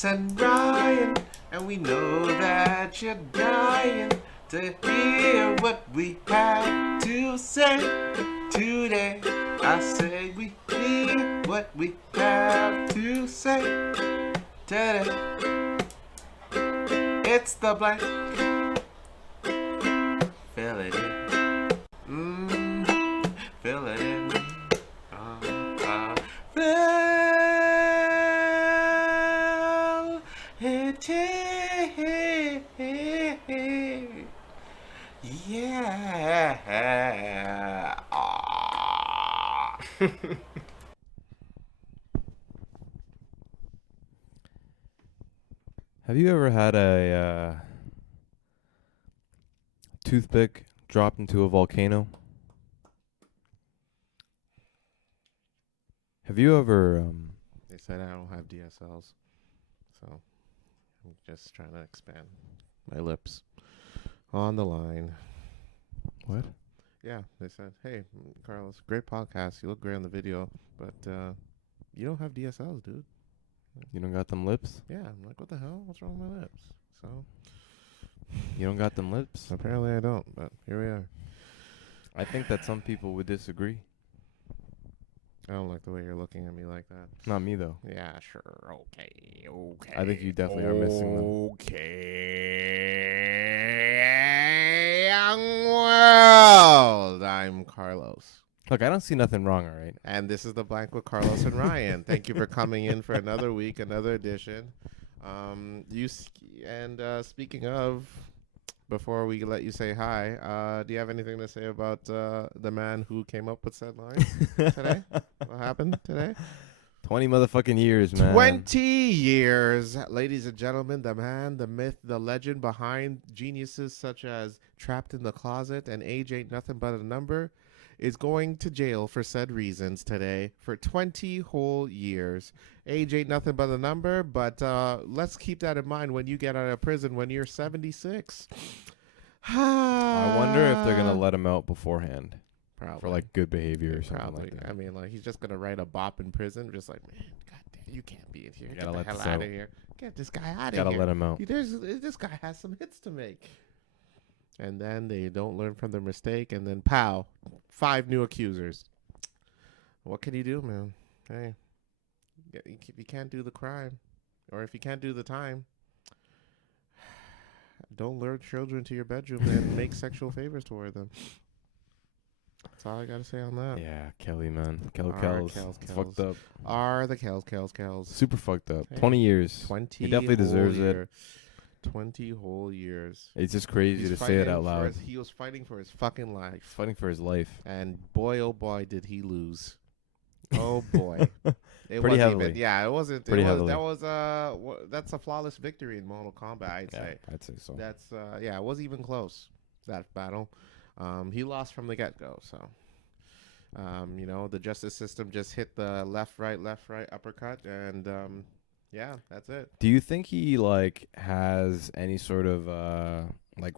Carlos and Ryan, and we know that you're dying to hear what we have to say today. I say we hear what we have to say today. It's the blank. Fill it in. Fill it in. Fill it in. Yeah. Have you ever had a toothpick dropped into a volcano? Have you ever They said I don't have DSLs, so I'm just trying to expand my lips on the line. what? Yeah, they said, hey, Carlos, great podcast. You look great on the video, but you don't have DSLs, dude. You don't got them lips? Yeah, I'm like, what the hell? What's wrong with my lips? So You don't got them lips? apparently I don't, but here we are. I think that some people would disagree. I don't like the way you're looking at me like that. Not me, though. Yeah, sure. Okay. I think you definitely are missing them. Okay. Young world. I'm Carlos. Look, I don't see nothing wrong, all right? And this is The Blank with Carlos and Ryan. Thank you for coming in for another week, another edition. Speaking of, before we let you say hi, do you have anything to say about the man who came up with said lines today? What happened today? 20 motherfucking years, man. 20 years, ladies and gentlemen. The man, the myth, the legend behind geniuses such as Trapped in the Closet and Age Ain't Nothing But a Number is going to jail for said reasons today for 20 whole years. Age ain't nothing but a number, but let's keep that in mind when you get out of prison when you're 76. I wonder if they're going to let him out beforehand. Probably. For, like, good behavior or something Probably. like that. I mean, like, he's just going to write a bop in prison. Just like, man, goddamn, you can't be in here. You Get gotta the let hell this out out. of here. Get this guy out of Gotta here. let him out. This guy has some hits to make. And then they don't learn from their mistake. And then, pow, 5 new accusers. What can you do, man? Hey, if you can't do the crime, or if you can't do the time, don't lure children to your bedroom and make sexual favors toward them. That's all I got to say on that. Yeah, Kelly, man. Kells. Kells. Fucked up. Are the Kells. Super fucked up. Hey, 20 years. 20 He definitely deserves it. 20 whole years. It's just crazy to say it out loud. He was fighting for his fucking life. He's fighting for his life. And boy, oh boy, did he lose. Oh boy. It Pretty wasn't heavily. Even, yeah, it wasn't. Pretty it was, heavily. that's a flawless victory in Mortal Kombat, I'd say. I'd say so. That's, it wasn't even close, that battle. He lost from the get-go, so. The justice system just hit the left, right, uppercut, and, that's it. Do you think he, has any sort of,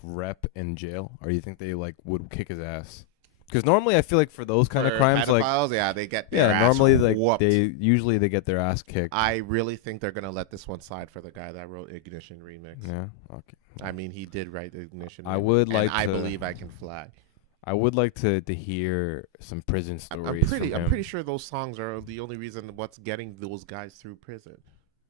rep in jail? Or do you think they, would kick his ass? Because normally I feel like for those kind of crimes, pedophiles, they get their ass normally, whooped. they get their ass kicked. I really think they're going to let this one slide for the guy that wrote Ignition Remix. Yeah, okay. I mean, he did write the Ignition I Remix, would and like I to- Believe I Can Fly. I would like to hear some prison stories from him. I'm pretty sure those songs are the only reason what's getting those guys through prison.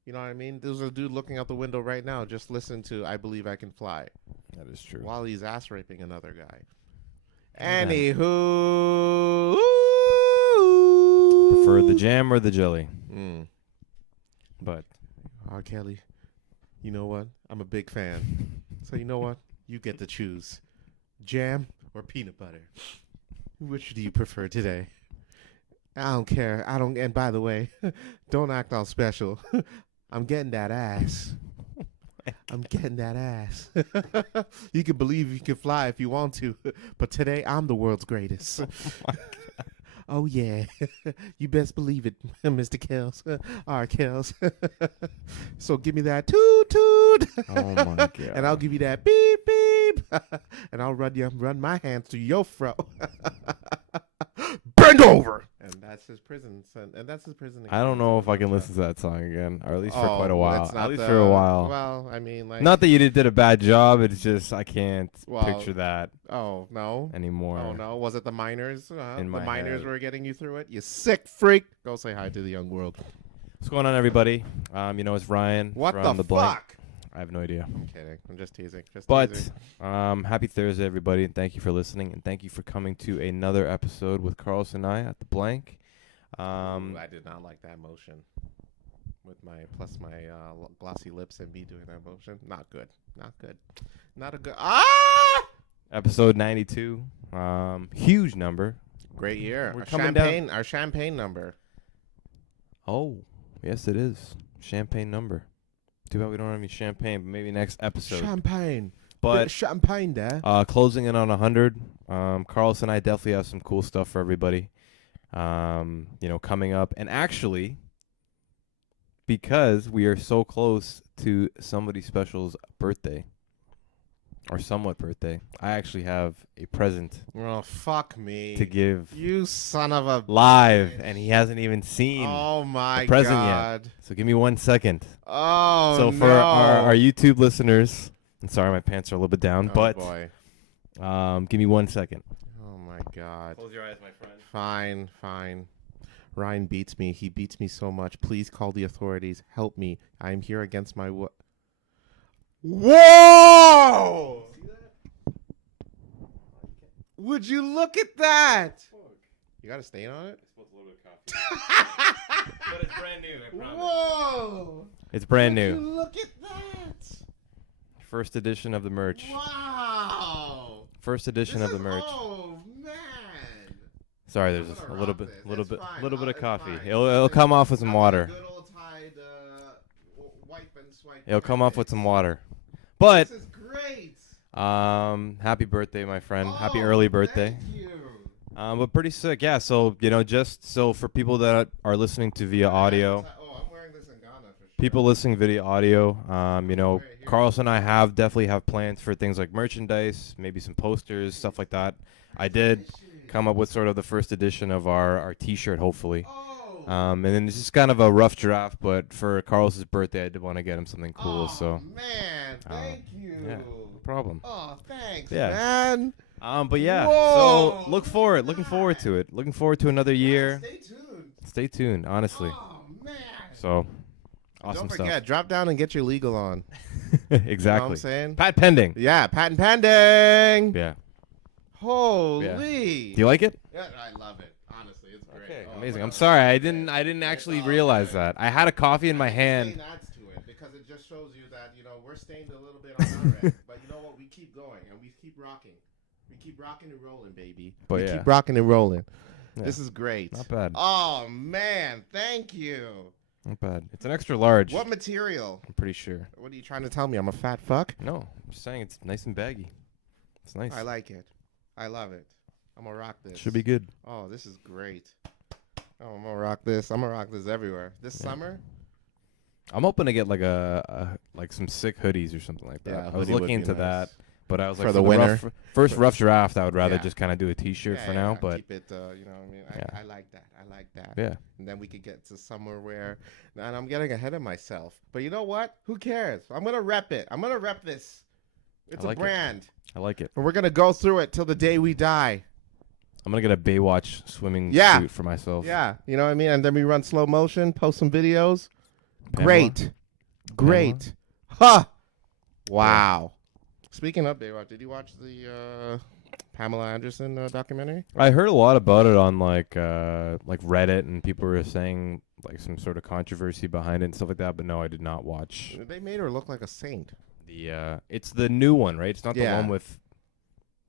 You know what I mean? There's a dude looking out the window right now. Just listen to I Believe I Can Fly. That is true. While he's ass raping another guy. Yeah. Anywho. Prefer the jam or the jelly? But R. Kelly, you know what? I'm a big fan. So you know what? You get to choose. Jam or peanut butter? Which do you prefer today? I don't care. And by the way, don't act all special. I'm getting that ass. I'm getting that ass. You can believe you can fly if you want to, but today I'm the world's greatest. oh my God. Oh yeah, you best believe it, Mr. Kells. R. Kells. So give me that toot toot. Oh my God. And I'll give you that beep beep. And I'll run my hands to your fro. Bend over. And That's his prison, and that's his prison. I don't know if I can experience. listen to that song again, or at least for Oh, quite a while. it's not At least the- for a while. Well, I mean, like, Not that you did a bad job. It's just I can't Well, picture that oh no, anymore. oh no, was it the miners? In The my miners head. were getting you through it. You sick freak. Go say hi to the young world. What's going on, everybody? It's Ryan What from the Blank. fuck? I have no idea. I'm kidding. I'm just teasing. But teasing. happy Thursday, everybody, and thank you for listening, and thank you for coming to another episode with Carlos and I at the Blank. Ooh, I did not like that motion. With my glossy lips and me doing that motion. Not good. Not good. Not a good. Episode 92. Huge number. Great year. We're Our coming champagne. Our champagne number. Oh, yes, it is. Champagne number. Too bad we don't have any champagne, but maybe next episode. Champagne. But champagne there. closing in on 100. Carlos and I definitely have some cool stuff for everybody. Coming up. And actually, because we are so close to somebody special's birthday, or somewhat birthday, I actually have a present Oh, fuck me. to give You son of a live, bitch. and he hasn't even seen Oh my the present god. yet. So give me 1 second. Oh So for no. our YouTube listeners, I'm sorry my pants are a little bit down, Oh, but boy. give me 1 second. Oh my god. Close your eyes, my friend. Fine. Ryan beats me. He beats me so much. Please call the authorities. Help me. I am here against my Whoa! See that? Would you look at that? You got a stain on it? I spilled a little bit of coffee. But it's brand new, I promise. Whoa! It's brand Would new. you look at that? First edition of the merch. Wow! First edition This of the is- merch. Oh man! Sorry, I'm there's gonna a little rock bit, this. little It's bit, fine. little bit of It's coffee. fine. It'll come off with some I've got a water. Good old Tide, wipe and swipe It'll come off with some Band-Aids. water. But This is great. happy birthday, my friend. Happy Oh, early birthday. Thank you. But pretty sick, yeah. So just so for people that are listening to via audio, Oh, I'm wearing this in Ghana for sure. people listening via audio, Here. Carlos and I definitely have plans for things like merchandise, maybe some posters, stuff like that. I did come up with sort of the first edition of our T-shirt, hopefully. Oh. And then it's just kind of a rough draft, but for Carlos's birthday, I did want to get him something cool. Oh, So man, thank you. yeah, no problem. Oh, thanks, Yeah. man. But yeah, Whoa, so looking forward to it. Looking forward to another year. Stay tuned. Stay tuned, honestly. Oh man. So awesome Don't forget, drop down and get your legal on. stuff. Exactly. You know what I'm saying? Pat pending. Yeah, patent pending. Yeah. Holy. Do you like it? Yeah, I love it. Honestly, it's great. Okay, Oh, amazing. what I'm a- sorry, I didn't actually all realize good. that. I had a coffee in my Stain hand. adds to it because it just shows you that we're stained a little bit on our end, but you know what? We keep going and we keep rocking. We keep rocking and rolling, baby. But we yeah. keep rocking and rolling. Yeah. This is great. Not bad. Oh man, thank you. Not bad. It's an extra large. What material? I'm pretty sure. What are you trying to tell me? I'm a fat fuck? No, I'm just saying it's nice and baggy. It's nice. I like it. I love it. I'm gonna rock this. Should be good. Oh, this is great. Oh, I'm gonna rock this. I'm gonna rock this everywhere. This Yeah. summer? I'm hoping to get like like some sick hoodies or something like that. Yeah, I was hoodie would looking be into nice. that, but I was like For the winter? first rough draft, I would rather Yeah. just kind of do a T-shirt for now. But keep it. You know what I mean? Yeah. I like that. I like that. yeah, And then we could get to somewhere where, and I'm getting ahead of myself. But you know what? Who cares? I'm gonna rep it. I'm gonna rep this. It's I like a it. brand, I like it. and we're gonna go through it till the day we die. I'm gonna get a Baywatch swimming Yeah. suit for myself. Yeah, you know what I mean. And then we run slow motion, post some videos. Pamela? Great. Huh. Wow. Speaking of Baywatch, did you watch the Pamela Anderson documentary? I heard a lot about it on like Reddit, and people were saying like some sort of controversy behind it and stuff like that. But no, I did not watch They made her look like a saint. It's the new one, right? It's not Yeah. the one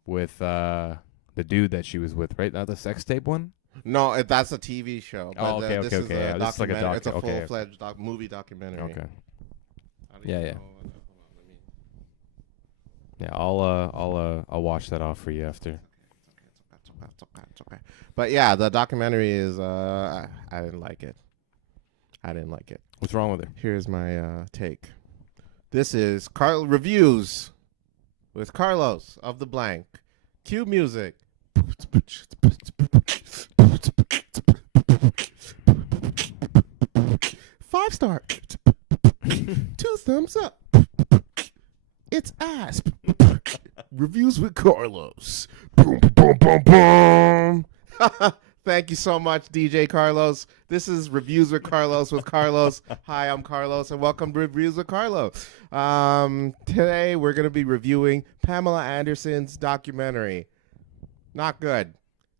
with the dude that she was with, right? Not the sex tape one. No, that's a TV show. Oh, but, okay, this okay, is okay, a yeah, this is like a documentary. It's a okay. full-fledged movie documentary. Okay. I don't Yeah, even yeah. know what- hold on, let me- Yeah, I'll watch that off for you after. It's okay. But yeah, the documentary is I didn't like it. What's wrong with her? Here's my take. This is Carl Reviews with Carlos of the Blank. Cue music. 5-star. 2 thumbs up. It's asp. Reviews with Carlos. Boom, boom, boom, boom. Thank you so much, DJ Carlos. This is Reviews with Carlos. Hi, I'm Carlos, and welcome to Reviews with Carlos. Today, we're going to be reviewing Pamela Anderson's documentary. Not good.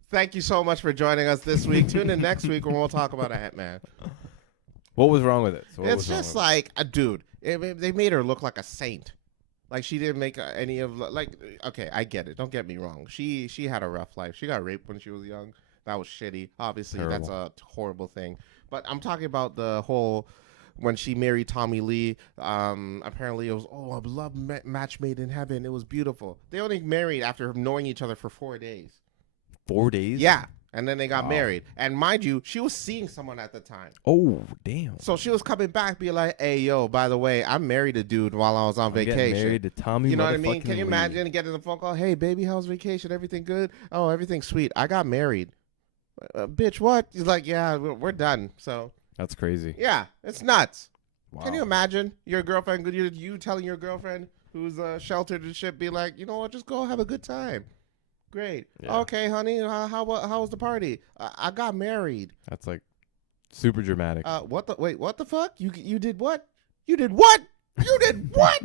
Thank you so much for joining us this week. Tune in next week when we'll talk about Ant-Man. What was wrong with it? It's just like, dude, they made her look like a saint. Like, she didn't make any of, like, okay, I get it. Don't get me wrong. She had a rough life. She got raped when she was young. That was shitty. Obviously, Terrible. that's a horrible thing. But I'm talking about the whole, when she married Tommy Lee, apparently it was, a love match made in heaven. It was beautiful. They only married after knowing each other for 4 days. 4 days? Yeah. And then they got Wow. married. And mind you, she was seeing someone at the time. Oh, damn. So she was coming back, be like, hey, yo, by the way, I married a dude while I was on I'm getting vacation. married to Tommy. You know what I mean? motherfucking Can you Lee. imagine getting the phone call? Hey, baby, how's vacation? Everything good? Oh, everything's sweet. I got married. Bitch, what? He's like, yeah, we're done. So, That's crazy. yeah, it's nuts. Wow. Can you imagine your girlfriend, you telling your girlfriend who's sheltered and shit, be like, you know what, just go have a good time. Great. Yeah. Okay, honey, how was the party? I got married. That's like super dramatic. What the fuck? You did what? You did what? You did what?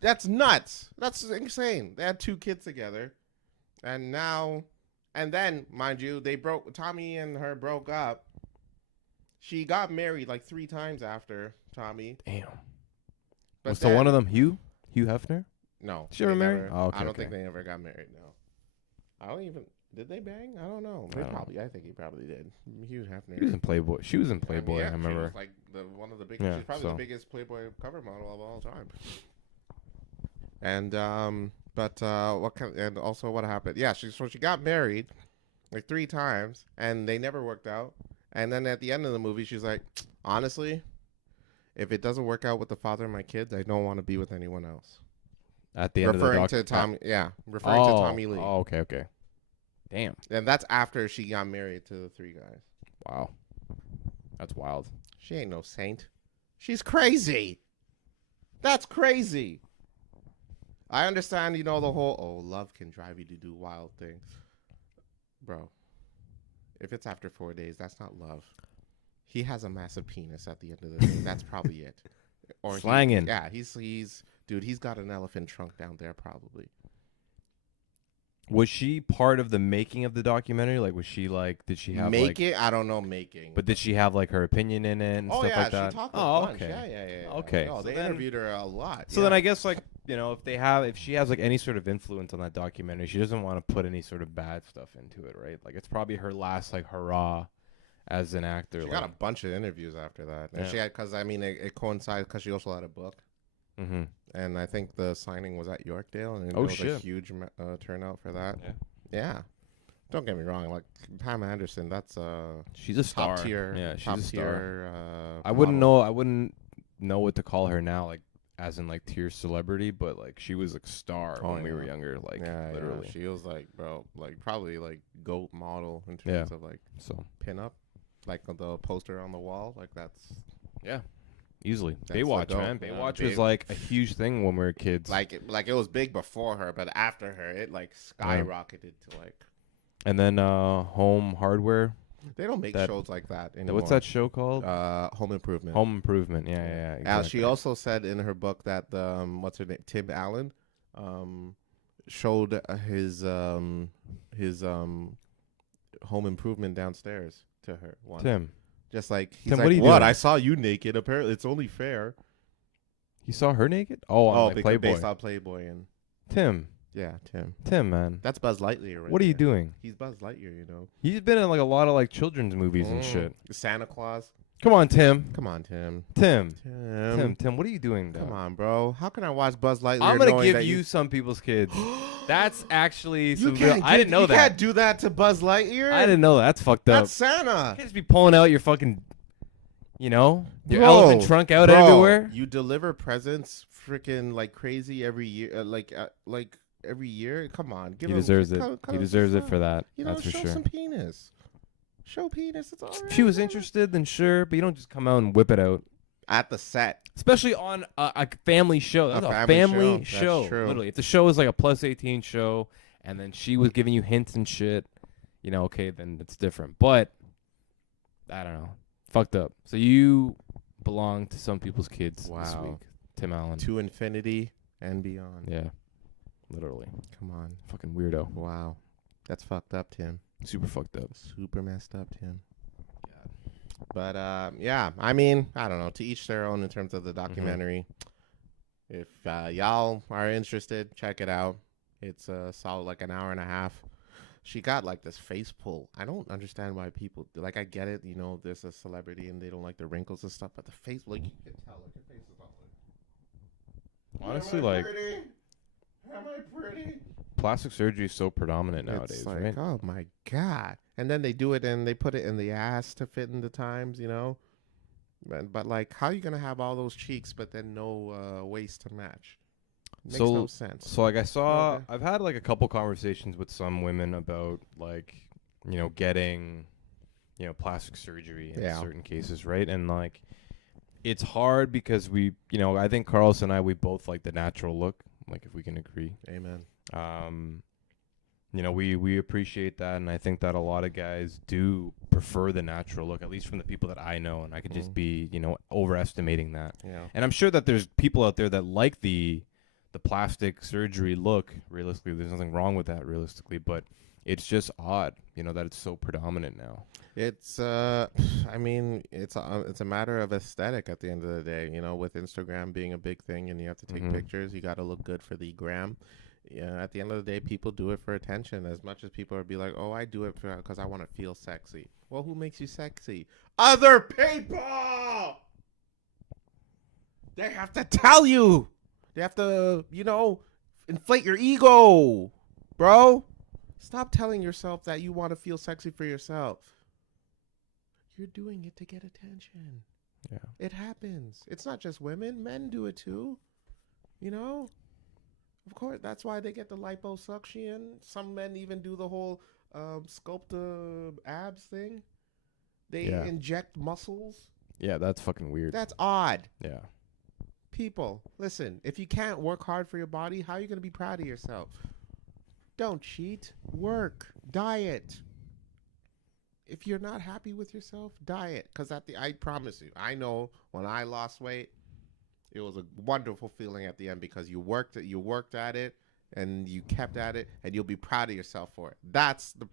That's nuts. That's insane. They had 2 kids together, and then, mind you, Tommy and her broke up. She got married like 3 times after Tommy. Damn. But So one of them Hugh Hefner? No. She ever they married? never- Oh, okay, I don't okay. think they ever got married, no. I don't even, did they bang? I don't know. I don't know. I think he probably did. Hugh Hefner. He was in Playboy. She was in I mean, Playboy, yeah, I remember. She was like one of the biggest. Yeah, She's probably so. the biggest Playboy cover model of all time. And and also what happened? Yeah, she got married like 3 times, and they never worked out. And then at the end of the movie, she's like, honestly, if it doesn't work out with the father of my kids, I don't want to be with anyone else. At the end Referring of the to Tommy, referring to Tommy Lee. Oh, okay. Damn. And that's after she got married to the 3 guys. Wow. That's wild. She ain't no saint. She's crazy. That's crazy. I understand, the whole, love can drive you to do wild things. Bro, if it's after 4 days, that's not love. He has a massive penis at the end of the day. That's probably it. Or Slanging. He's got an elephant trunk down there probably. Was she part of the making of the documentary? Like, was she like, did she have I don't know making. But did she have like her opinion in it and stuff like that? She talked a bunch. Okay. Yeah. Okay. No, So they then- interviewed her a lot. So then I guess like, if she has like any sort of influence on that documentary, she doesn't want to put any sort of bad stuff into it, right? Like, it's probably her last like hurrah as an actor. She got a bunch of interviews after that. And she had, because it coincided because she also had a book. Mm-hmm. And I think the signing was at Yorkdale, and Oh, it was shit. a huge turnout for that. Yeah. Yeah. Don't get me wrong. Like, Pam Anderson, that's She's a star. top tier. Yeah, she's top a star. tier. I wouldn't model. know what to call her now, like as in like tier celebrity, but like she was a star when we were younger, like literally. Yeah. She was like, bro, like probably like GOAT model in terms of like So pinup, like the poster on the wall. Like that's easily That's the Baywatch, GOAT. man. Yeah, Baywatch was like a huge thing when we were kids. like it was big before her, but after her, it like skyrocketed to like. And then Home Hardware. They don't make shows like that anymore. What's that show called? Home Improvement. Home Improvement. Yeah. Exactly. She also said in her book that what's her name, Tim Allen, showed his home improvement downstairs to her once. Tim. Just like he's Tim, like, what are you what? doing? I saw you naked. Apparently, it's only fair. He saw her naked? Oh, on like because Playboy. based on Playboy and Tim, man. That's Buzz Lightyear. Right What are you there. doing? He's Buzz Lightyear, He's been in like a lot of like children's movies and shit. Santa Claus. Come on, Tim. Come on, Tim. Tim, Tim. what are you doing, though? Come on, bro. How can I watch Buzz Lightyear? I'm gonna knowing give that you some people's kids. That's actually You some can't. real, I didn't know you that. can't do that to Buzz Lightyear. I didn't know that. That's fucked up. That's Santa. You can't just be pulling out your fucking, your Bro, elephant trunk out bro, everywhere. You deliver presents freaking like crazy every year, like every year. Come on, give He him. deserves it. cut He him deserves some it for that. You know, That's for show sure. some penis. show penis. It's all right. If she was interested, then sure, but you don't just come out and whip it out. At the set. Especially on a family show. That's a family show. That's true. Literally. If the show is like a +18 show and then she was giving you hints and shit, you know, okay, then it's different. But, I don't know. Fucked up. So you belong to some people's kids this week. Tim Allen. To infinity and beyond. Yeah. Literally. Come on. Fucking weirdo. Wow. That's fucked up, Tim. Super fucked up. Super messed up, Tim. But, yeah, I mean, I don't know. To each their own in terms of the documentary. If y'all are interested, check it out. It's solid like an hour and a half. She got like this face pull. I don't understand why people, like, I get it. You know, there's a celebrity and they don't like the wrinkles and stuff. But the face, like, you can tell, like, her face is all like. Honestly, Am I like, pretty? Am I pretty? plastic surgery is so predominant nowadays, It's like, right? oh my God. And then they do it and they put it in the ass to fit in the times, you know? But like, how are you going to have all those cheeks but then no waist to match? Makes no sense. So like Okay. I've had like a couple conversations with some women about like, you know, getting, you know, plastic surgery in certain cases, right? And like, it's hard because we, you know, I think Carlos and I, we both like the natural look, like if we can agree. Amen. You know, we appreciate that, and I think that a lot of guys do prefer the natural look, at least from the people that I know, and I could just be, you know, overestimating that. Yeah. And I'm sure that there's people out there that like the plastic surgery look. Realistically, there's nothing wrong with that, realistically, but it's just odd, you know, that it's so predominant now. It's I mean, it's a matter of aesthetic at the end of the day, you know, with Instagram being a big thing and you have to take pictures, you got to look good for the gram. Yeah, at the end of the day, people do it for attention as much as people are be like, oh, I do it because I want to feel sexy. Well, who makes you sexy? Other people! They have to tell you. They have to, you know, inflate your ego, bro. Stop telling yourself that you want to feel sexy for yourself. You're doing it to get attention. Yeah. It happens. It's not just women. Men do it too. You know? Of course, that's why they get the liposuction. Some men even do the whole sculpt abs thing. They inject muscles. Yeah, that's fucking weird. That's odd. Yeah. People, listen, if you can't work hard for your body, how are you going to be proud of yourself? Don't cheat. Work. Diet. If you're not happy with yourself, diet. Because I promise you, I know when I lost weight, it was a wonderful feeling at the end because you worked at it and you kept at it and you'll be proud of yourself for it. That's the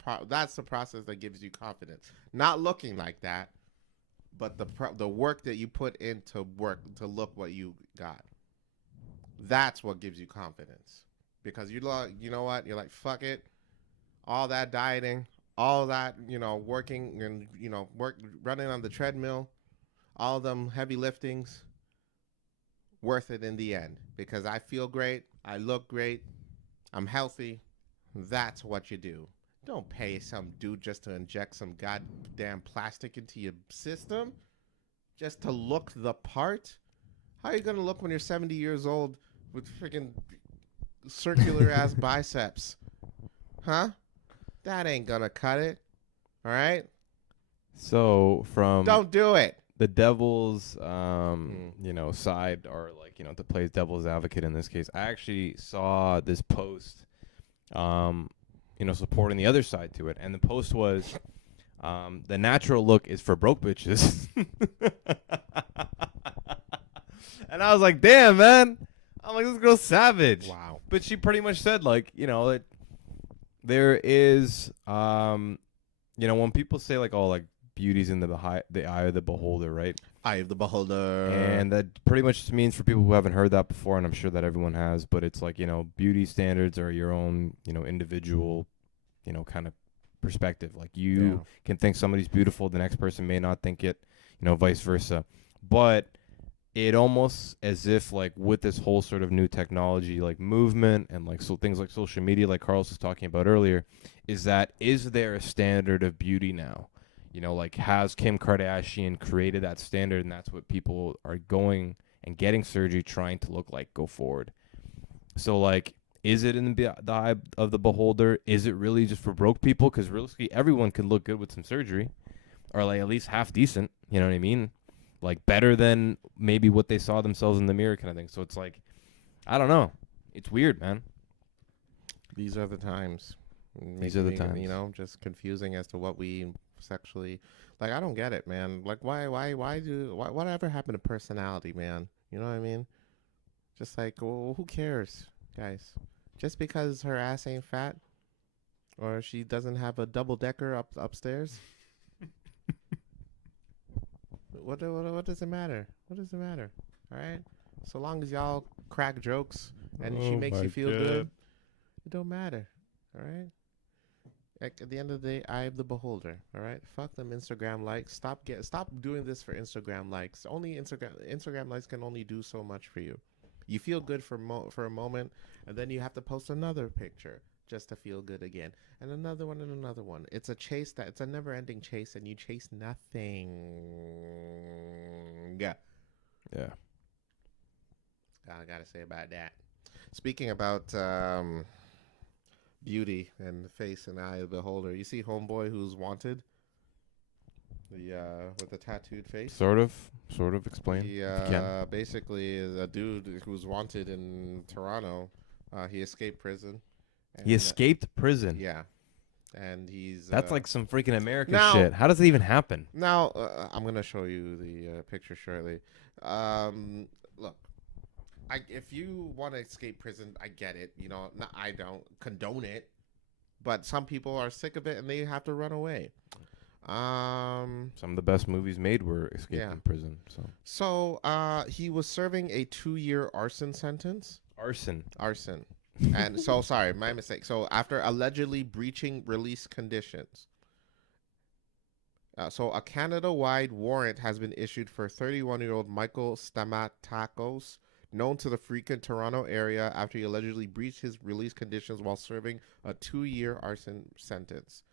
process that gives you confidence. Not looking like that, but the work that you put into work to look what you got. That's what gives you confidence. Because you know what? You're like, fuck it. All that dieting, all that, you know, working and, you know, running on the treadmill, all them heavy liftings, worth it in the end because I feel great, I look great, I'm healthy. That's what you do. Don't pay some dude just to inject some goddamn plastic into your system just to look the part. How are you gonna look when you're 70 years old with freaking circular ass biceps? Huh? That ain't gonna cut it. All right? So don't do it. The devil's you know, side, or like, you know, to play devil's advocate in this case, I actually saw this post you know, supporting the other side to it, and the post was the natural look is for broke bitches. And I was like, damn, man, I'm like, this girl's savage. Wow. But she pretty much said, like, you know, that there is you know, when people say like, oh, like beauty's in the eye of the beholder, right? Eye of the beholder. And that pretty much just means, for people who haven't heard that before, and I'm sure that everyone has, but it's like, you know, beauty standards are your own, you know, individual, you know, kind of perspective. Like, you can think somebody's beautiful, the next person may not think it, you know, vice versa. But it almost as if, like, with this whole sort of new technology, like movement and like so things like social media, like Carlos was talking about earlier, is there a standard of beauty now? You know, like, has Kim Kardashian created that standard, and that's what people are going and getting surgery trying to look like go forward? So, like, is it in the eye of the beholder? Is it really just for broke people? Because realistically, everyone can look good with some surgery. or like at least half decent. You know what I mean? Like better than maybe what they saw themselves in the mirror kind of thing. So it's like, I don't know. It's weird, man. These are the times. These are the Making it, times. You know, just confusing as to what we sexually like. I don't get it, man. Like, whatever happened to personality, man? You know what I mean? Just like, well, who cares, guys? Just because her ass ain't fat, or she doesn't have a double decker upstairs. What does it matter? What does it matter? All right. So long as y'all crack jokes and she makes you feel good, it don't matter. All right. At the end of the day, I am the beholder. All right. Fuck them Instagram likes. Stop doing this for Instagram likes. Only Instagram likes can only do so much for you. You feel good for a moment, and then you have to post another picture just to feel good again, and another one and another one. It's a chase it's a never-ending chase, and you chase nothing. Yeah. I gotta say about that. Speaking about beauty and the face and eye of the beholder, you see Homeboy who's wanted, with the tattooed face. Sort of explain. He basically is a dude who's wanted in Toronto. He escaped prison. He escaped prison. Yeah, and he's that's like some freaking American now, shit. How does it even happen? Now I'm gonna show you the picture shortly. Look, if you want to escape prison, I get it. You know, I don't condone it, but some people are sick of it and they have to run away. Some of the best movies made were escaping prison. So he was serving a 2-year arson sentence. Arson. And so, sorry, my mistake. So after allegedly breaching release conditions. So a Canada-wide warrant has been issued for 31-year-old Michael Stamatakos, known to the frequent Toronto area after he allegedly breached his release conditions while serving a 2-year arson sentence.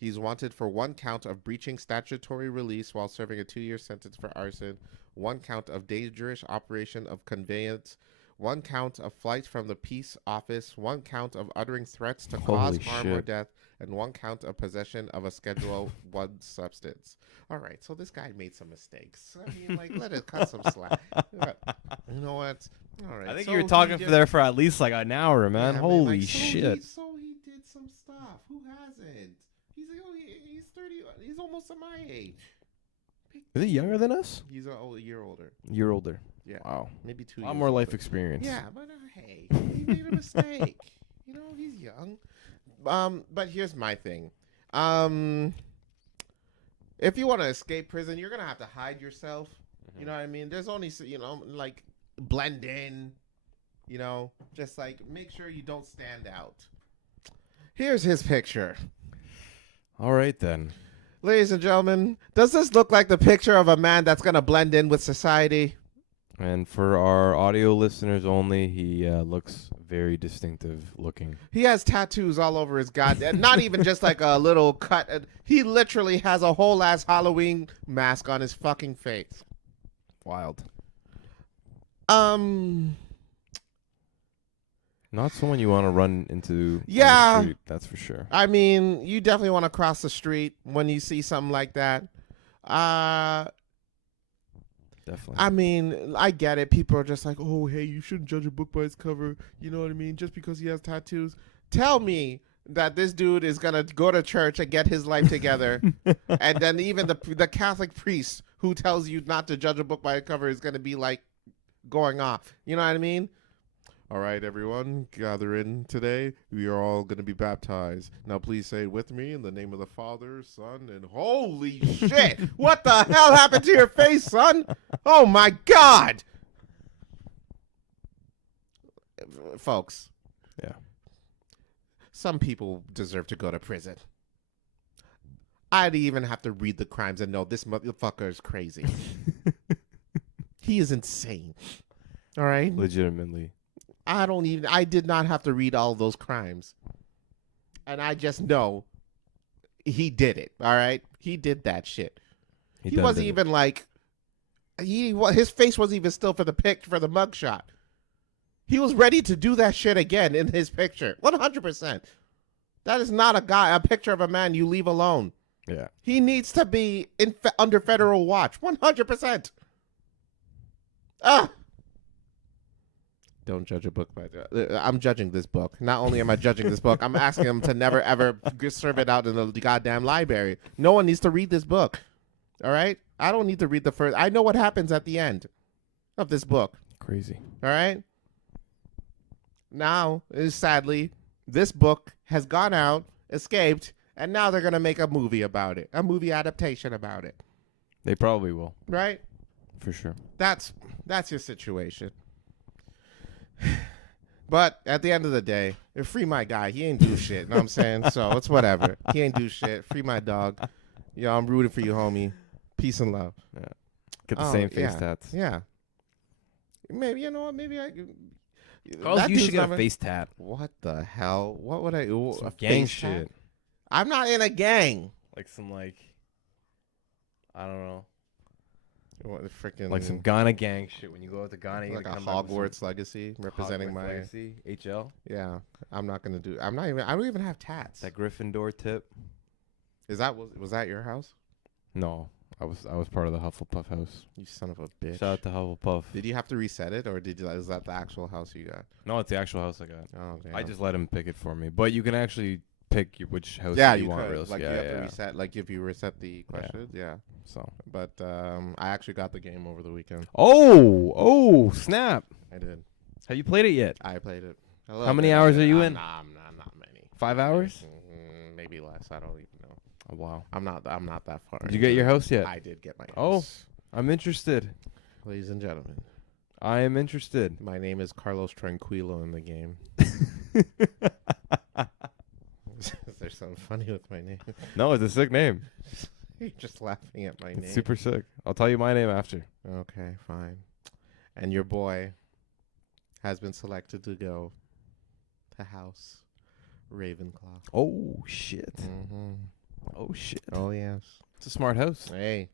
He's wanted for 1 count of breaching statutory release while serving a 2-year sentence for arson, 1 count of dangerous operation of conveyance, 1 count of flight from the peace office, 1 count of uttering threats to cause harm or death, and 1 count of possession of a Schedule 1 substance. All right, so this guy made some mistakes. I mean, like, let it cut some slack. You know what? All right. I think so you were talking there for at least like an hour, man. Yeah, Holy shit. So he did some stuff. Who hasn't? He's 30. He's almost my age. Is he younger than us? He's a year older. Year older. Yeah. Wow. Maybe 2 A years. lot more older. life experience. Yeah, but hey, he made a mistake. You know, he's young. But here's my thing. If you want to escape prison, you're gonna have to hide yourself. You know what I mean? There's only, like blend in. You know, just like make sure you don't stand out. Here's his picture. All right then. Ladies and gentlemen, does this look like the picture of a man that's gonna blend in with society? And for our audio listeners only, he looks very distinctive looking. He has tattoos all over his goddamn. Not even just like a little cut. He literally has a whole ass Halloween mask on his fucking face. Wild. Not someone you want to run into. Yeah, on the street, that's for sure. I mean, you definitely want to cross the street when you see something like that. Definitely. I mean, I get it. People are just like, oh, hey, you shouldn't judge a book by its cover. You know what I mean? Just because he has tattoos. Tell me that this dude is going to go to church and get his life together. And then even the Catholic priest who tells you not to judge a book by its cover is going to be like going off. You know what I mean? All right, everyone, gather in today. We are all going to be baptized. Now, please say it with me in the name of the Father, Son, and holy shit. What the hell happened to your face, son? Oh, my God. Folks. Yeah. Some people deserve to go to prison. I'd even have to read the crimes and know this motherfucker is crazy. He is insane. All right? Legitimately. I did not have to read all those crimes. And I just know he did it. All right. He did that shit. He wasn't even like, his face wasn't even still for the mugshot. He was ready to do that shit again in his picture. 100%. That is not a picture of a man you leave alone. Yeah. He needs to be under federal watch. 100%. Ah. Don't judge a book by I'm judging this book. Not only am I judging this book, I'm asking him to never ever serve it out in the goddamn library. No one needs to read this book. All right? I don't need to read the first. I know what happens at the end of this book. Crazy. All right? Now, sadly, this book has gone out, escaped, and now they're going to make a movie about it. A movie adaptation about it. They probably will. Right? For sure. That's your situation. But at the end of the day, free my guy. He ain't do shit. Know what I'm saying? So it's whatever. He ain't do shit. Free my dog. Yo, I'm rooting for you, homie. Peace and love. Yeah. Get the same face tats. Yeah. Maybe, you know what? Maybe I... Oh, you should get a face tat. What the hell? What would I... Some a gang face shit. tat? I'm not in a gang. Like some, like... I don't know. What the freaking... Like some Ghana gang shit. When you go out to Ghana, you like a come back with Hogwarts legacy representing Hogwarts my... legacy, HL. Yeah. I'm not going to do... I don't even have tats. That Gryffindor tip. Was that your house? No. I was part of the Hufflepuff house. You son of a bitch. Shout out to Hufflepuff. Did you have to reset it, or is that the actual house you got? No, it's the actual house I got. Oh, damn. I just let him pick it for me. But you can actually pick which house you want. could. Real Like, yeah, you have to reset, like if you reset the questions, yeah. So. But I actually got the game over the weekend. Oh, snap. I did. Have you played it yet? I played it. How many hours are you in? Nah, not many. 5 hours? Maybe less. I don't even know. Oh, wow. I'm not that far. Did you get your house yet? I did get my house. Oh, I'm interested. Ladies and gentlemen, I am interested. my name is Carlos Tranquilo in the game. Is there something funny with my name? No, it's a sick name. You're just laughing at my name. It's super sick. I'll tell you my name after. Okay, fine. And your boy has been selected to go to House Ravenclaw. Oh, shit. Mm-hmm. Oh, shit. Oh, yes. It's a smart house. Hey.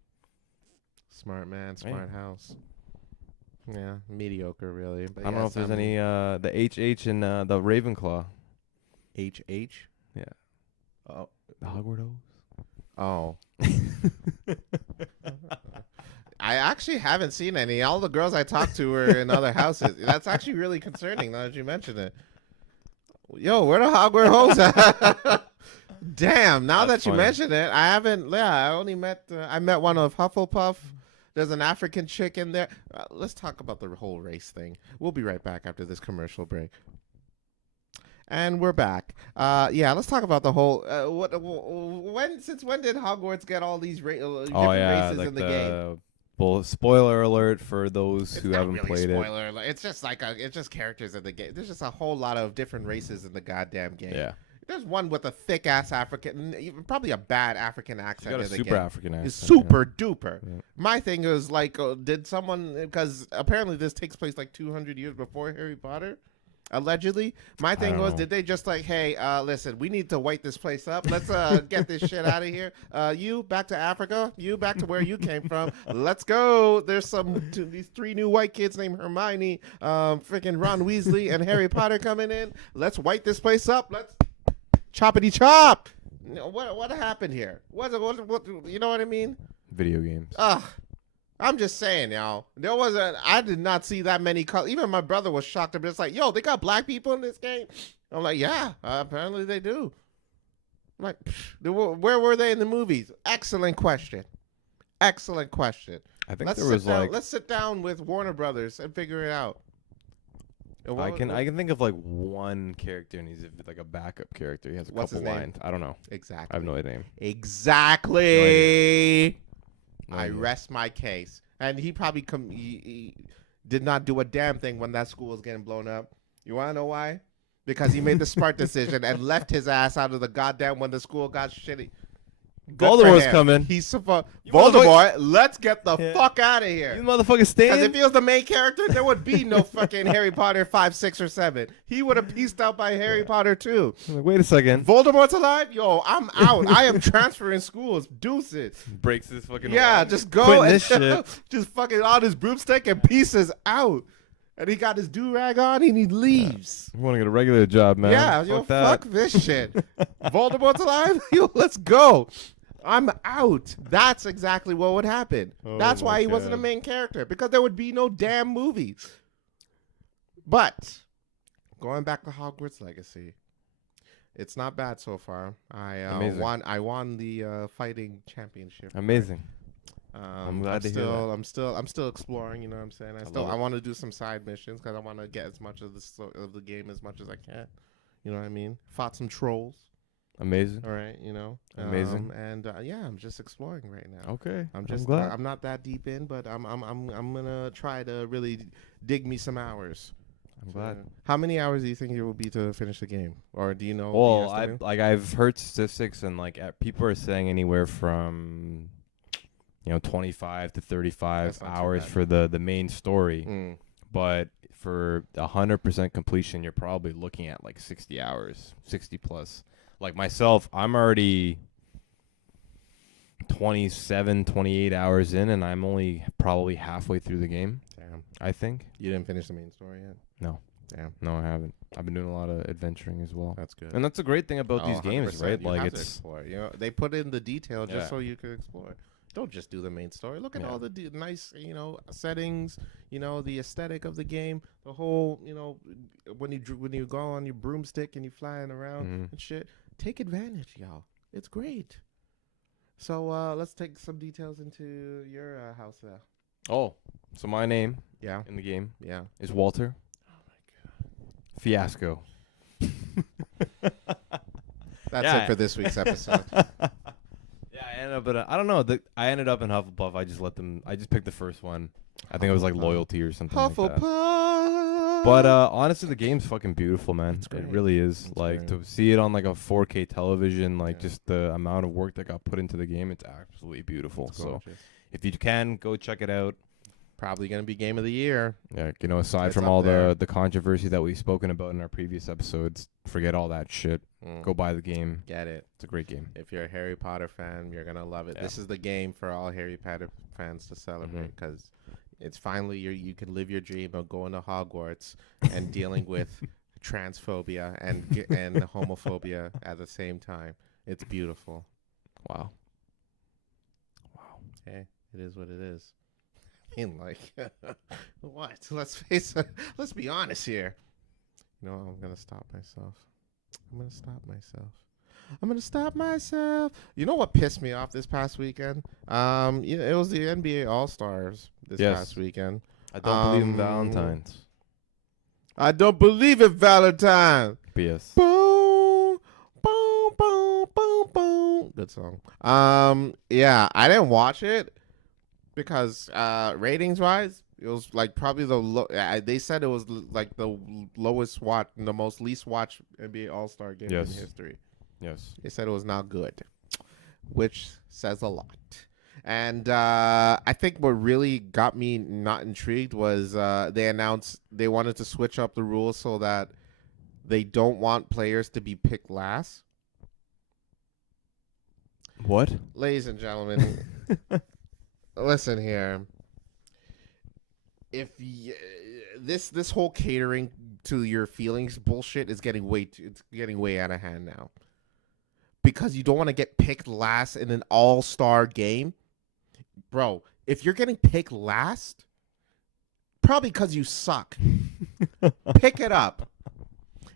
Smart man, smart house. Yeah, mediocre, really. But I don't know if there's any, the HH in the Ravenclaw. HH? Yeah. Oh. The Hogwarts. Oh. I actually haven't seen any. All the girls I talked to were in other houses. That's actually really concerning now that you mention it. Yo, where the Hogwarts hoes at? Damn, now That's that you funny. mention it, I haven't, I only met, I met one of Hufflepuff. There's an African chick in there. Let's talk about the whole race thing. We'll be right back after this commercial break. And we're back. Let's talk about the whole, since when did Hogwarts get all these different races like in the game? Well, spoiler alert for those who Not haven't really played it. spoiler alert. It's just like it's just characters in the game. There's just a whole lot of different races in the goddamn game. Yeah. There's one with a thick ass African, even probably a bad African accent. Got a in the super game. African accent. It's super duper. Yeah. My thing is like, did someone? Because apparently this takes place like 200 years before Harry Potter. Allegedly, my thing was, did they just like, hey, listen, we need to white this place up. Let's get this shit out of here. You back to Africa. You back to where you came from. Let's go. There's these 3 new white kids named Hermione, freaking Ron Weasley, and Harry Potter coming in. Let's white this place up. Let's choppity chop. What happened here? What you know what I mean? Video games. I'm just saying, y'all. I did not see that many colors. Even my brother was shocked. But it's like, yo, they got black people in this game? I'm like, yeah, apparently they do. I'm like, where were they in the movies? Excellent question. Excellent question. I think Let's sit down with Warner Brothers and figure it out. I can think of like one character, and he's like a backup character. He has a couple lines. I don't know. Exactly. I have no idea. Exactly. No I idea. rest my case. And he probably he did not do a damn thing when that school was getting blown up. You want to know why? Because he made the smart decision and left his ass out of the goddamn when the school got shitty. Voldemort's coming. He's supposed. You Voldemort, let's get the fuck out of You here. motherfucker Because staying? if he was the main character, there would be no fucking Harry Potter 5, 6, or 7. He would have pieced out by Harry Potter 2. I'm like, wait a second. Voldemort's alive? Yo, I'm out. I am transferring schools. Deuces. Breaks this fucking Yeah, just go Quitting and this shit. just fucking on his broomstick and pieces out. And he got his do-rag on and he leaves. I want to get a regular job, man. Yeah, yo, Fuck that. fuck this shit. Voldemort's alive? Yo, let's go. I'm out. That's exactly what would happen. Oh That's my why he wasn't a God. main character, because there would be no damn movie. But going back to Hogwarts Legacy, it's not bad so far. Amazing. I won the fighting championship. Amazing. I'm glad to hear that. I'm still exploring. You know what I'm saying? love I it. want to do some side missions because I want to get as much of the game as much as I can. You know what I mean? Fought some trolls. Amazing. All right, you know. Amazing. And yeah, I'm just exploring right now. Okay. I'm just glad. I'm not that deep in, but I'm gonna try to really dig me some hours. I'm glad. How many hours do you think it will be to finish the game, or do you know? Well, the estimate? I've heard statistics, and people are saying anywhere from 25 to 35 That's not too hours bad. for the main story. Mm. But for 100% completion, you're probably looking at like 60 hours, 60 plus. Like myself, I'm already 27, 28 hours in, and I'm only probably halfway through the game, Damn, I think. you didn't finish the main story yet. No. Damn, No, I haven't. I've been doing a lot of adventuring as well. that's good. And that's the great thing about Oh, these games, 100%. right? You Like have to it's explore. You know, they put in the detail just Yeah. so you could explore. Don't just do the main story. Look at Yeah. all the nice, settings. The aesthetic of the game. The whole, when you go on your broomstick and you flying around Mhm. and shit. Take advantage, y'all. It's great. So let's take some details into your house there. Oh, so my name Yeah, in the game yeah. is Walter Fiasco. That's Yeah. it for this week's episode. Yeah, I ended up in I don't know. I ended up in Hufflepuff. I just picked the first one. I think it was like Hufflepuff. loyalty or something like that. Hufflepuff. But honestly, the game's fucking beautiful, man. It's great. It really is. It's Like great. to see it on like a 4K television, like Yeah. just the amount of work that got put into the game, it's absolutely beautiful. It's So gorgeous. if you can, go check it out. Probably gonna be game of the year. Yeah, aside It's from up all there. the controversy that we've spoken about in our previous episodes, forget all that shit. Mm. Go buy the game. Get it. It's a great game. If you're a Harry Potter fan, you're gonna love it. Yeah. This is the game for all Harry Potter fans to celebrate because it's finally you can live your dream of going to Hogwarts and dealing with transphobia and homophobia at the same time. It's beautiful. Wow. Hey, it is what it is. I mean, like, what? Let's face it. Let's be honest here. I'm gonna stop myself. You know what pissed me off this past weekend? It was the NBA All Stars this Yes. past weekend. I don't believe in Um, Valentines. I don't believe it, Valentine. BS. Boom, boom, boom, boom, boom. Good song. Yeah, I didn't watch it because ratings wise, it was like probably they said it was like the lowest watch, the most least watched NBA All Star game Yes. in history. Yes. They said it was not good, which says a lot. And I think what really got me not intrigued was they announced they wanted to switch up the rules so that they don't want players to be picked last. What? Ladies and gentlemen, listen here. If this whole catering to your feelings bullshit is getting way out of hand now. Because you don't want to get picked last in an all-star game. Bro, if you're getting picked last, probably because you suck. Pick it up.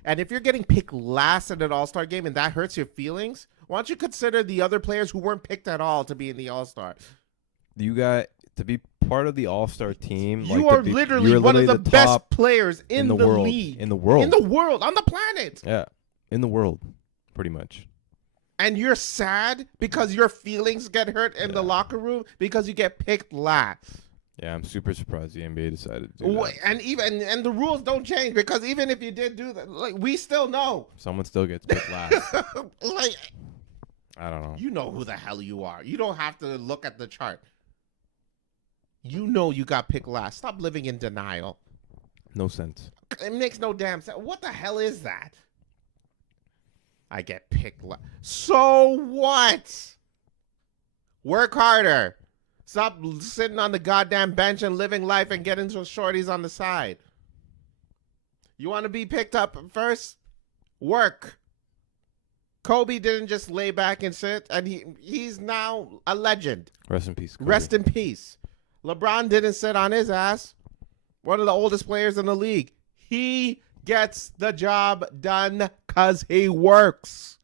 And if you're getting picked last in an all-star game and that hurts your feelings, why don't you consider the other players who weren't picked at all to be in the all-star? You got to be part of the All-Star team. You are literally one of the best players in the world. league. In the world. In the world. On the planet. Yeah. In the world. Pretty much. And you're sad because your feelings get hurt in the locker room because you get picked last. Yeah, I'm super surprised the NBA decided to do that. And the rules don't change because even if you did do that, like we still know. Someone still gets picked last. Like I don't know. you know who the hell you are. You don't have to look at the chart. You know you got picked last. Stop living in denial. No sense. It makes no damn sense. What the hell is that? I get picked last. So what? Work harder. Stop sitting on the goddamn bench and living life and getting some shorties on the side. You want to be picked up first? Work. Kobe didn't just lay back and sit, and he's now a legend. Rest in peace, Kobe. Rest in peace. LeBron didn't sit on his ass. One of the oldest players in the league. He gets the job done because he works.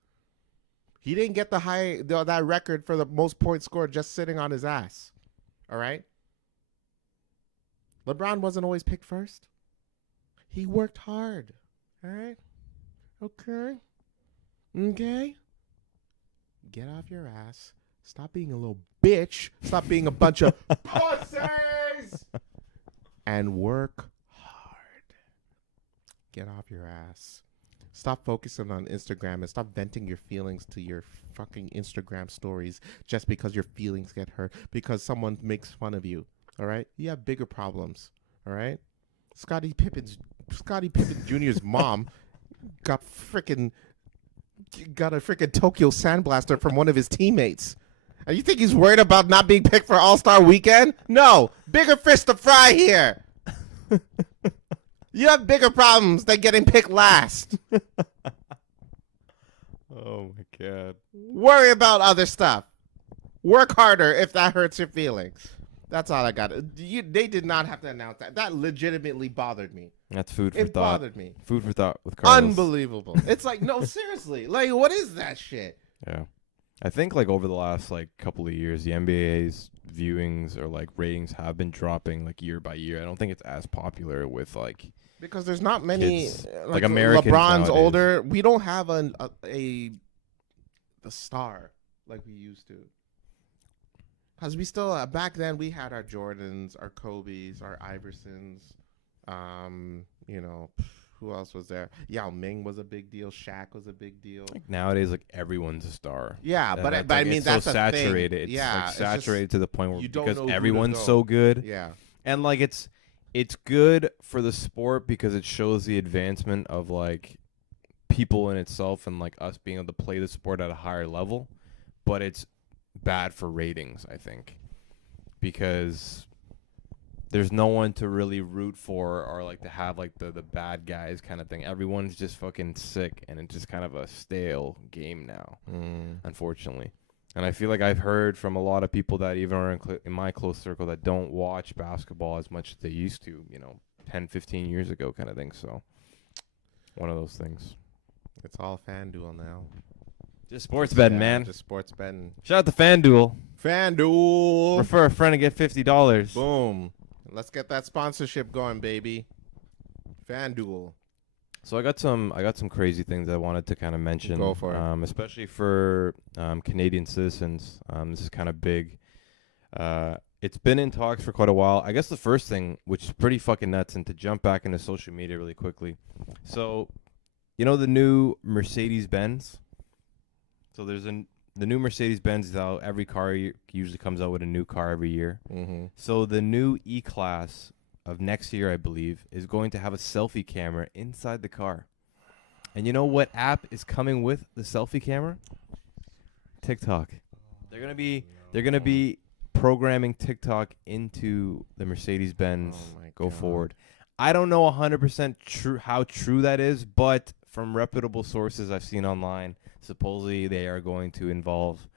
He didn't get that record for the most points scored just sitting on his ass. All right? LeBron wasn't always picked first. He worked hard. All right? Okay? Okay? Get off your ass. Stop being a little bitch. Stop being a bunch of pussies. And work hard. Get off your ass. Stop focusing on Instagram and stop venting your feelings to your fucking Instagram stories just because your feelings get hurt because someone makes fun of you. All right? You have bigger problems. All right? Scottie Pippen Jr.'s mom got a freaking Tokyo Sandblaster from one of his teammates. And you think he's worried about not being picked for All-Star Weekend? No. Bigger fish to fry here. You have bigger problems than getting picked last. Oh, my God. Worry about other stuff. Work harder if that hurts your feelings. That's all I got. They did not have to announce that. That legitimately bothered me. That's food for It thought. bothered me. Food for thought with Carlos. Unbelievable. It's like, no, seriously. Like, what is that shit? Yeah. I think like over the last like couple of years, the NBA's viewings or like ratings have been dropping like year by year. I don't think it's as popular with like Because there's not many kids, like Americans LeBron's nowadays. older. We don't have the star like we used to. Because we still back then we had our Jordans, our Kobe's, our Iversons. You know, who else was there? Yao Ming was a big deal. Shaq was a big deal. Like nowadays, like everyone's a star. Yeah, And but that's, I like, mean it's that's so a saturated. thing. It's Yeah, like it's saturated just, to the point where you don't because know who to everyone's go. so good. Yeah. And like it's good for the sport because it shows the advancement of like people in itself and like us being able to play the sport at a higher level, but it's bad for ratings, I think, because there's no one to really root for or like to have like the bad guys kind of thing. Everyone's just fucking sick and it's just kind of a stale game now, unfortunately. And I feel like I've heard from a lot of people that even are in my close circle that don't watch basketball as much as they used to, 10, 15 years ago kind of thing. So one of those things. It's all FanDuel now. Just sports betting, Yeah, man. Just sports betting. Shout out to FanDuel. FanDuel. Refer a friend and get $50. Boom. Let's get that sponsorship going, baby. FanDuel. So I got some crazy things I wanted to kind of mention. Go for it. Especially for Canadian citizens. This is kind of big. It's been in talks for quite a while. I guess the first thing, which is pretty fucking nuts, and to jump back into social media really quickly. So, the new Mercedes-Benz? So there's the new Mercedes-Benz is out. Every car usually comes out with a new car every year. Mm-hmm. So the new E-Class of next year, I believe, is going to have a selfie camera inside the car. And you know what app is coming with the selfie camera? TikTok. They're gonna be programming TikTok into the Mercedes-Benz go forward. I don't know 100% how true that is, but from reputable sources I've seen online, supposedly they are going to involve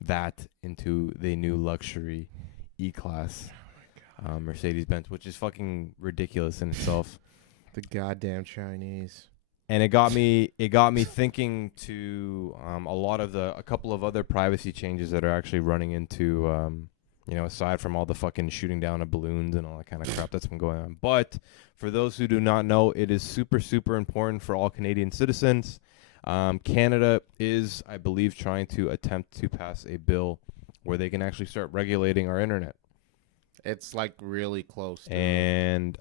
that into the new luxury E-Class Mercedes-Benz, which is fucking ridiculous in itself. The goddamn Chinese. And it got me thinking to a couple of other privacy changes that are actually running into aside from all the fucking shooting down of balloons and all that kind of crap that's been going on. But for those who do not know, it is super, super important for all Canadian citizens. Canada is, I believe, trying to attempt to pass a bill where they can actually start regulating our internet. It's like really close. And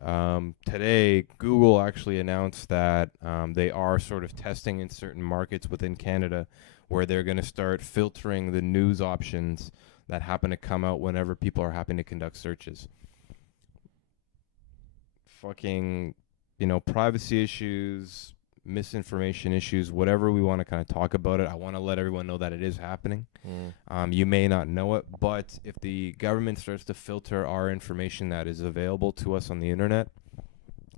today, Google actually announced that they are sort of testing in certain markets within Canada where they're going to start filtering the news options that happen to come out whenever people are having to conduct searches. Fucking, privacy issues, misinformation issues, whatever we want to kind of talk about it. I want to let everyone know that it is happening. You may not know it, but if the government starts to filter our information that is available to us on the internet,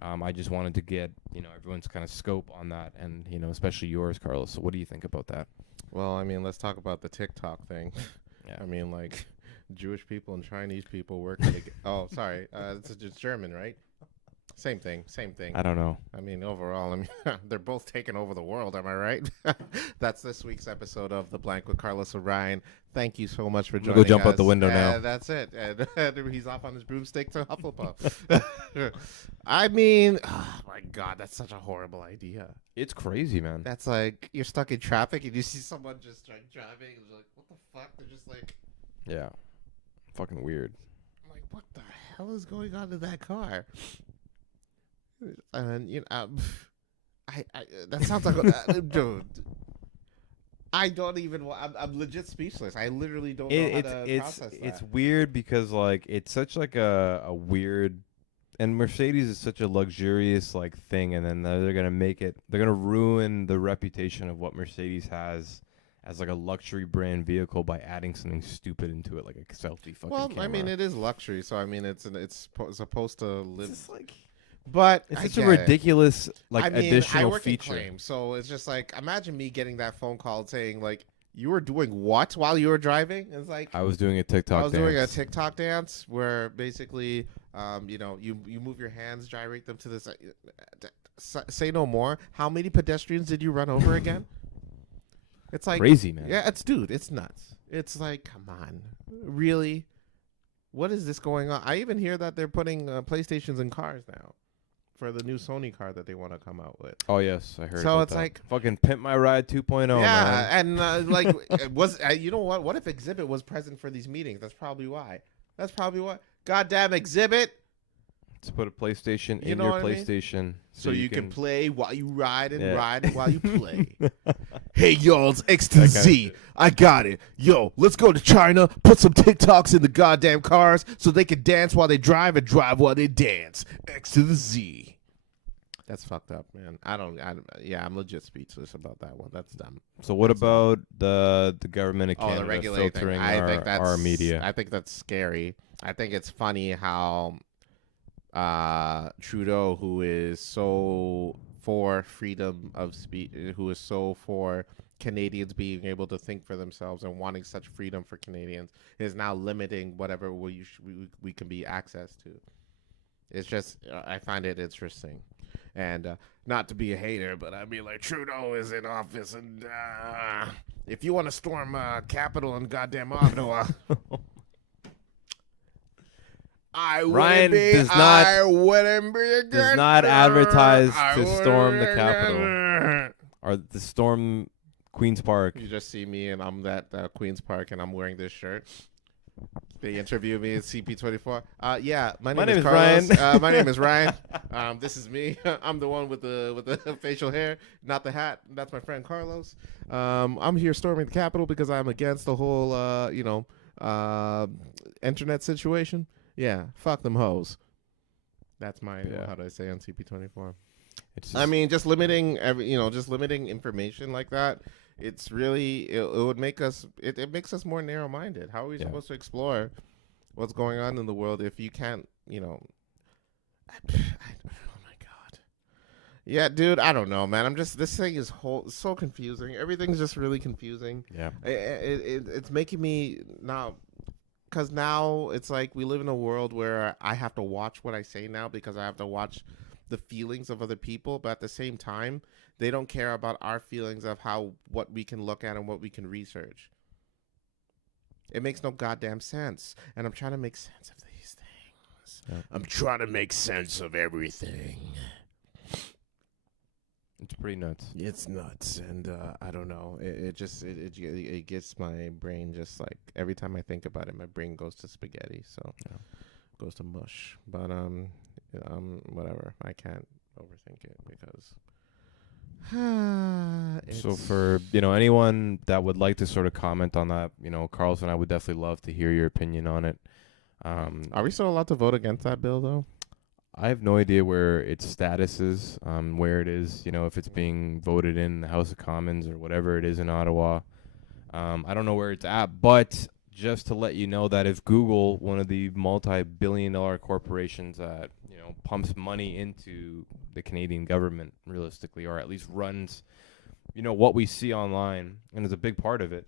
I just wanted to get, everyone's kind of scope on that, and, especially yours, Carlos. So what do you think about that? Well, I mean, let's talk about the TikTok thing. Yeah. I mean, like, Jewish people and Chinese people working together. Oh, sorry. It's just German, right? Same thing. I don't know. I mean, overall, they're both taking over the world. Am I right? That's this week's episode of The Blank with Carlos O'Brien. Thank you so much for joining us. Go jump out the window now. That's it. And he's off on his broomstick to Hufflepuff. I mean, oh my God, that's such a horrible idea. It's crazy, man. That's like you're stuck in traffic and you see someone just driving. And like, what the fuck? They're just like, yeah, fucking weird. I'm like, what the hell is going on in that car? And I that sounds like dude. I don't even. I'm legit speechless. I literally don't know how to process that. It's weird because like it's such like a weird, and Mercedes is such a luxurious like thing, and then they're gonna ruin the reputation of what Mercedes has as like a luxury brand vehicle by adding something stupid into it, like a selfie fucking camera. I mean, it is luxury, so I mean, it's supposed to live. It's just like. But it's such a ridiculous additional I work feature. In claims, so it's just like imagine me getting that phone call saying like you were doing what while you were driving. It's like I was doing a TikTok dance. Doing a TikTok dance where basically you move your hands, gyrate them to this. Say no more. How many pedestrians did you run over again? It's like crazy, man. Yeah, it's nuts. It's like, come on, really? What is this going on? I even hear that they're putting PlayStations in cars now. For the new Sony car that they want to come out with. Oh yes, I heard. So about it's that. like fucking Pimp My Ride 2.0. Yeah, man. and like you know what? What if Exhibit was present for these meetings? That's probably why. Goddamn Exhibit. Let's put a PlayStation in your PlayStation, so you can play while you ride and ride while you play. Hey yo, it's X to the Z. I got it. Yo, let's go to China. Put some TikToks in the goddamn cars so they can dance while they drive and drive while they dance. X to the Z. That's fucked up, man. I'm legit speechless about that one. That's dumb. So what about the government of Canada filtering our media? I think that's scary. I think it's funny how Trudeau, who is so for freedom of speech, who is so for Canadians being able to think for themselves and wanting such freedom for Canadians, is now limiting whatever we can be access to. It's just, I find it interesting. And not to be a hater, but I mean, like, Trudeau is in office, and if you want to storm Capitol and goddamn Ottawa, I wouldn't be does not advertise to storm the Capitol or to storm Queen's Park. You just see me, and I'm at Queen's Park, and I'm wearing this shirt. They interview me at CP24. Yeah, my name is Carlos. Ryan. My name is Ryan. This is me. I'm the one with the facial hair, not the hat. That's my friend Carlos. I'm here storming the Capitol because I'm against the whole, internet situation. Yeah, fuck them hoes. That's my how do I say on CP24? Just limiting just limiting information like that. It's really it would make us it makes us more narrow-minded. How are we supposed to explore what's going on in the world if you can't, oh my God. Yeah, dude, I don't know, man. This thing is so confusing. Everything's just really confusing. Yeah. It's making me now, because now it's like we live in a world where I have to watch what I say now because I have to watch the feelings of other people, but at the same time, they don't care about our feelings of what we can look at and what we can research. It makes no goddamn sense. And I'm trying to make sense of these things. Yeah. I'm trying to make sense of everything. It's pretty nuts. It's nuts. And I don't know. It gets my brain just like every time I think about it, my brain goes to spaghetti. So goes to mush. But whatever. I can't overthink it because so for anyone that would like to sort of comment on that, Carlos and I would definitely love to hear your opinion on it. Are we still allowed to vote against that bill though? I have no idea where its status is, where it is, if it's being voted in the House of Commons or whatever it is in Ottawa. I don't know where it's at, but just to let you know that if Google, one of the multi-billion-dollar corporations that pumps money into the Canadian government realistically, or at least runs, what we see online, and is a big part of it.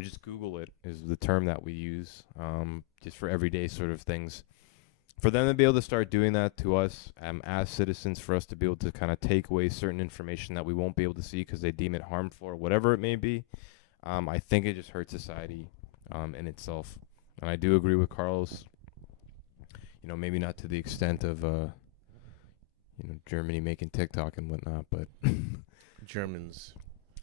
Just Google it is the term that we use, just for everyday sort of things. For them to be able to start doing that to us, as citizens, for us to be able to kind of take away certain information that we won't be able to see because they deem it harmful or whatever it may be, I think it just hurts society in itself. And I do agree with Carlos. Maybe not to the extent of Germany making TikTok and whatnot, but Germans.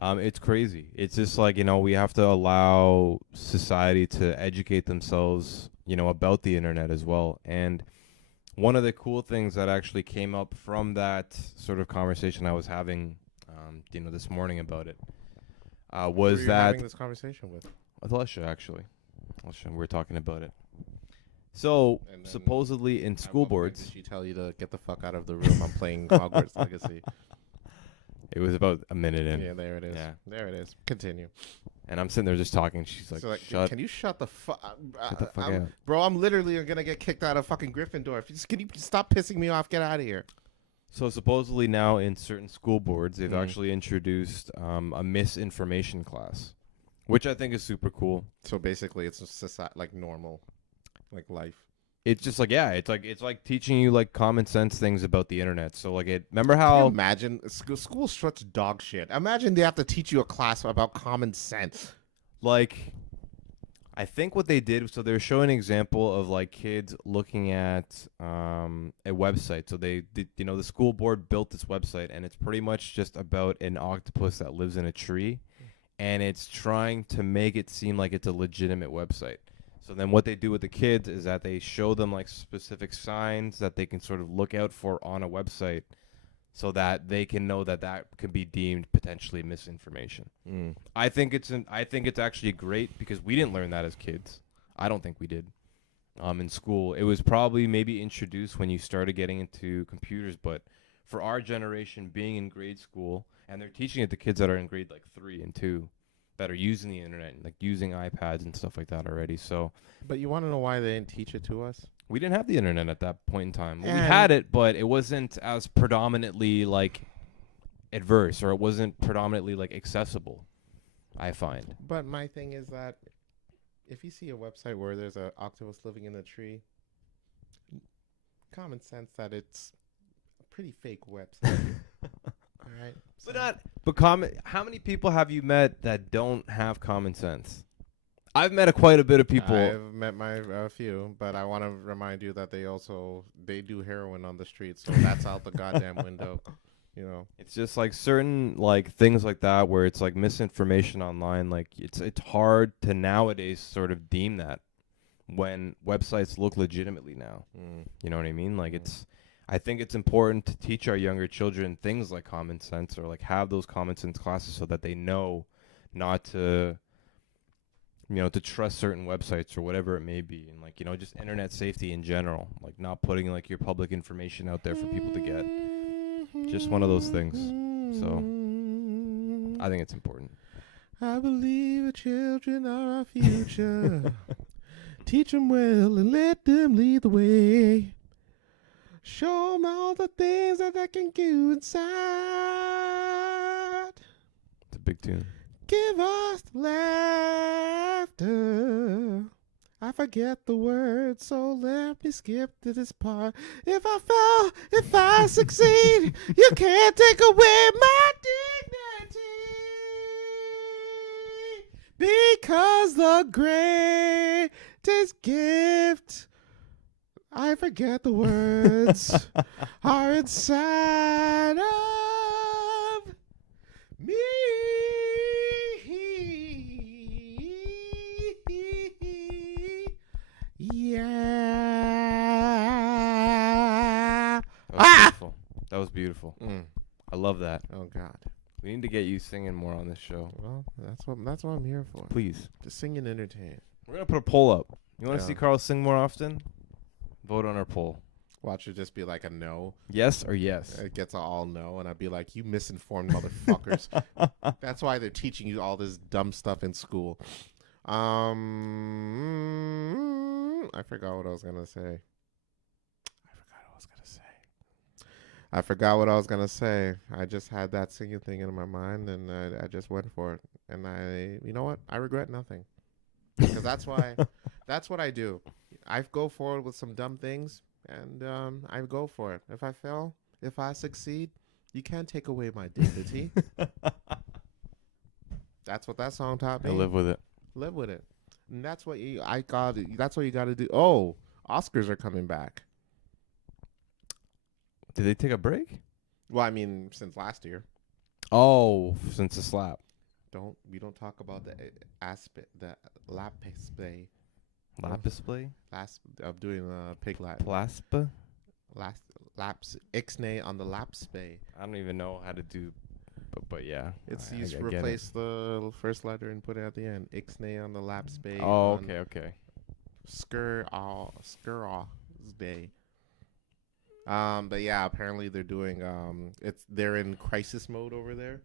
it's crazy. It's just like, we have to allow society to educate themselves, about the internet as well. And one of the cool things that actually came up from that sort of conversation I was having, this morning about it, Who was were you that having this conversation with? with Alicia, actually. Alicia, we were talking about it. So, And then supposedly in At school what point boards, did she tell you to get the fuck out of the room? I'm playing Hogwarts Legacy. it was about a minute in. Yeah, there it is. Yeah. There it is. Continue. And I'm sitting there just talking. She's like, So, shut can you shut the fuck Shut the fuck out. Bro, I'm literally gonna get kicked out of fucking Gryffindor. Can you stop pissing me off? Get out of here. So supposedly now in certain school boards, they've Mm. actually introduced a misinformation class, which I think is super cool. So basically, it's a society, like normal, like life. It's just like, yeah, it's like teaching you like common sense things about the internet. So like remember Can you how imagine school's such dog shit. Imagine they have to teach you a class about common sense. like I think what they did, so they were showing an example of like kids looking at a website. So they did, the school board built this website, and it's pretty much just about an octopus that lives in a tree, and it's trying to make it seem like it's a legitimate website. So then what they do with the kids is that they show them like specific signs that they can sort of look out for on a website, so that they can know that that could be deemed potentially misinformation. I think it's actually great because we didn't learn that as kids. I don't think we did. In school, it was probably maybe introduced when you started getting into computers, but for our generation being in grade school, and they're teaching it to kids that are in grade like 3 and 2 that are using the internet, like using iPads and stuff like that already. So But you want to know why they didn't teach it to us? we didn't have the internet at that point in time. Well, we And- had it, but it wasn't as predominantly like adverse, or it wasn't predominantly like accessible, I find. But my thing is that if you see a website where there's an octopus living in a tree, common sense that it's a pretty fake website. All right. How many people have you met that don't have common sense? I've met quite a bit of people. I've met a few, but I want to remind you that they do heroin on the streets, so that's out the goddamn window. It's just like certain like things like that where it's like misinformation online. Like it's hard to nowadays sort of deem that when websites look legitimately now. You know what I mean? Like I think it's important to teach our younger children things like common sense, or like have those common sense classes so that they know not to, to trust certain websites or whatever it may be. And like, just internet safety in general, like not putting like your public information out there for people to get. Just one of those things. So I think it's important. I believe the children are our future. Teach them well and let them lead the way. Show them all the things that they can do inside. It's a big tune. Give us laughter. I forget the words, so let me skip to this part. If I fail, if I succeed, you can't take away my dignity. Because the greatest gift, I forget the words, are inside of me. Yeah. Beautiful. That was beautiful. Mm. I love that. Oh God. We need to get you singing more on this show. Well, that's what I'm here for. Please. To sing and entertain. We're going to put a poll up. You want to Yeah. see Carl sing more often? Vote on our poll. Watch it just be like a no. Yes or yes? It gets all no, and I'd be like, you misinformed motherfuckers. That's why they're teaching you all this dumb stuff in school. I forgot what I was gonna say. I forgot what I was gonna say. I just had that singing thing in my mind, and I just went for it. And you know what? I regret nothing because that's what I do. I go forward with some dumb things, and I go for it. If I fail, if I succeed, you can't take away my dignity. That's what that song taught I me. live with it. Live with it. And that's what you I got that's what you got to do. Oh, Oscars are coming back. Did they take a break? Well, I mean, since last year. Oh, since the slap. We don't talk about the aspect the lapis play Lapis play? last of doing piglet Plaspa? last laps ixnay on the laps bay. I don't even know how to do, but yeah. It's I used to get it. replace the first letter and put it at the end. Ixnay on the laps bay. Oh, on okay. Skur bay. But yeah, apparently they're doing they're in crisis mode over there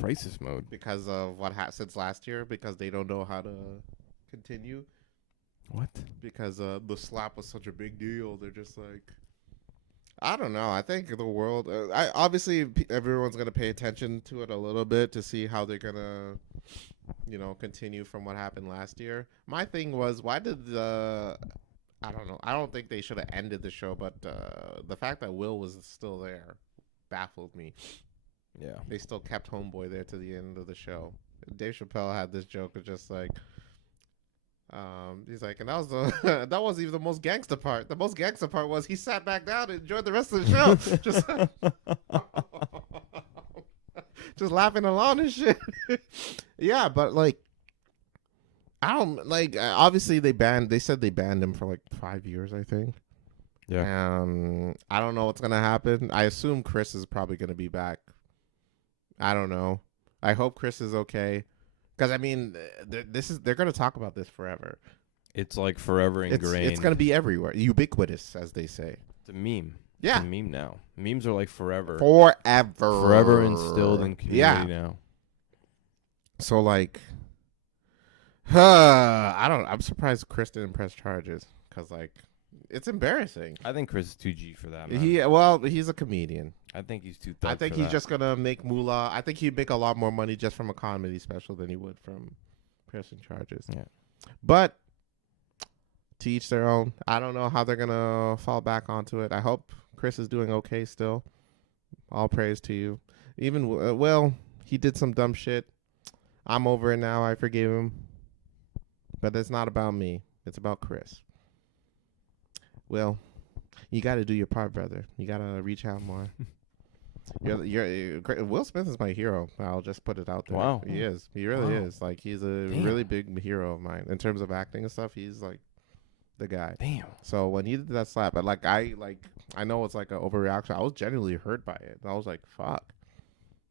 Crisis mode. because of what since last year, because they don't know how to continue What? because the slap was such a big deal. They're just like, I don't know. I think the world, obviously everyone's gonna pay attention to it a little bit to see how they're gonna, continue from what happened last year. My thing was, why did I don't know. I don't think they should have ended the show, but the fact that Will was still there baffled me. Yeah. They still kept Homeboy there to the end of the show. Dave Chappelle had this joke of just like, he's like, and that was that wasn't even the most gangster part. The most gangster part was he sat back down and enjoyed the rest of the show, just laughing along and shit. Yeah, but like, I don't like. Obviously, they said they banned him for like 5 years, I think. Yeah. I don't know what's gonna happen. I assume Chris is probably gonna be back. I don't know. I hope Chris is okay, because I mean, they're gonna talk about this forever. It's like forever ingrained. It's gonna be everywhere, ubiquitous, as they say. It's a meme. Yeah, It's a meme now. Memes are like forever. Forever Instilled in community now. So like, I'm surprised Chris didn't press charges, because like, it's embarrassing. I think Chris is too G for that, man. He's a comedian. I think he's too I thug think for he's that. just gonna make moolah. I think he'd make a lot more money just from a comedy special than he would from pressing charges. Yeah. But to each their own. I don't know how they're gonna fall back onto it. I hope Chris is doing okay still. All praise to you. Even he did some dumb shit. I'm over it now. I forgave him. But it's not about me. It's about Chris. Will, you got to do your part, brother. You got to reach out more. Will Smith is my hero. I'll just put it out there. Wow. He is. He really Wow. is. Like, he's a really big hero of mine. In terms of acting and stuff, he's like the guy. Damn. So when he did that slap, I know it's like an overreaction. I was genuinely hurt by it. I was like, fuck.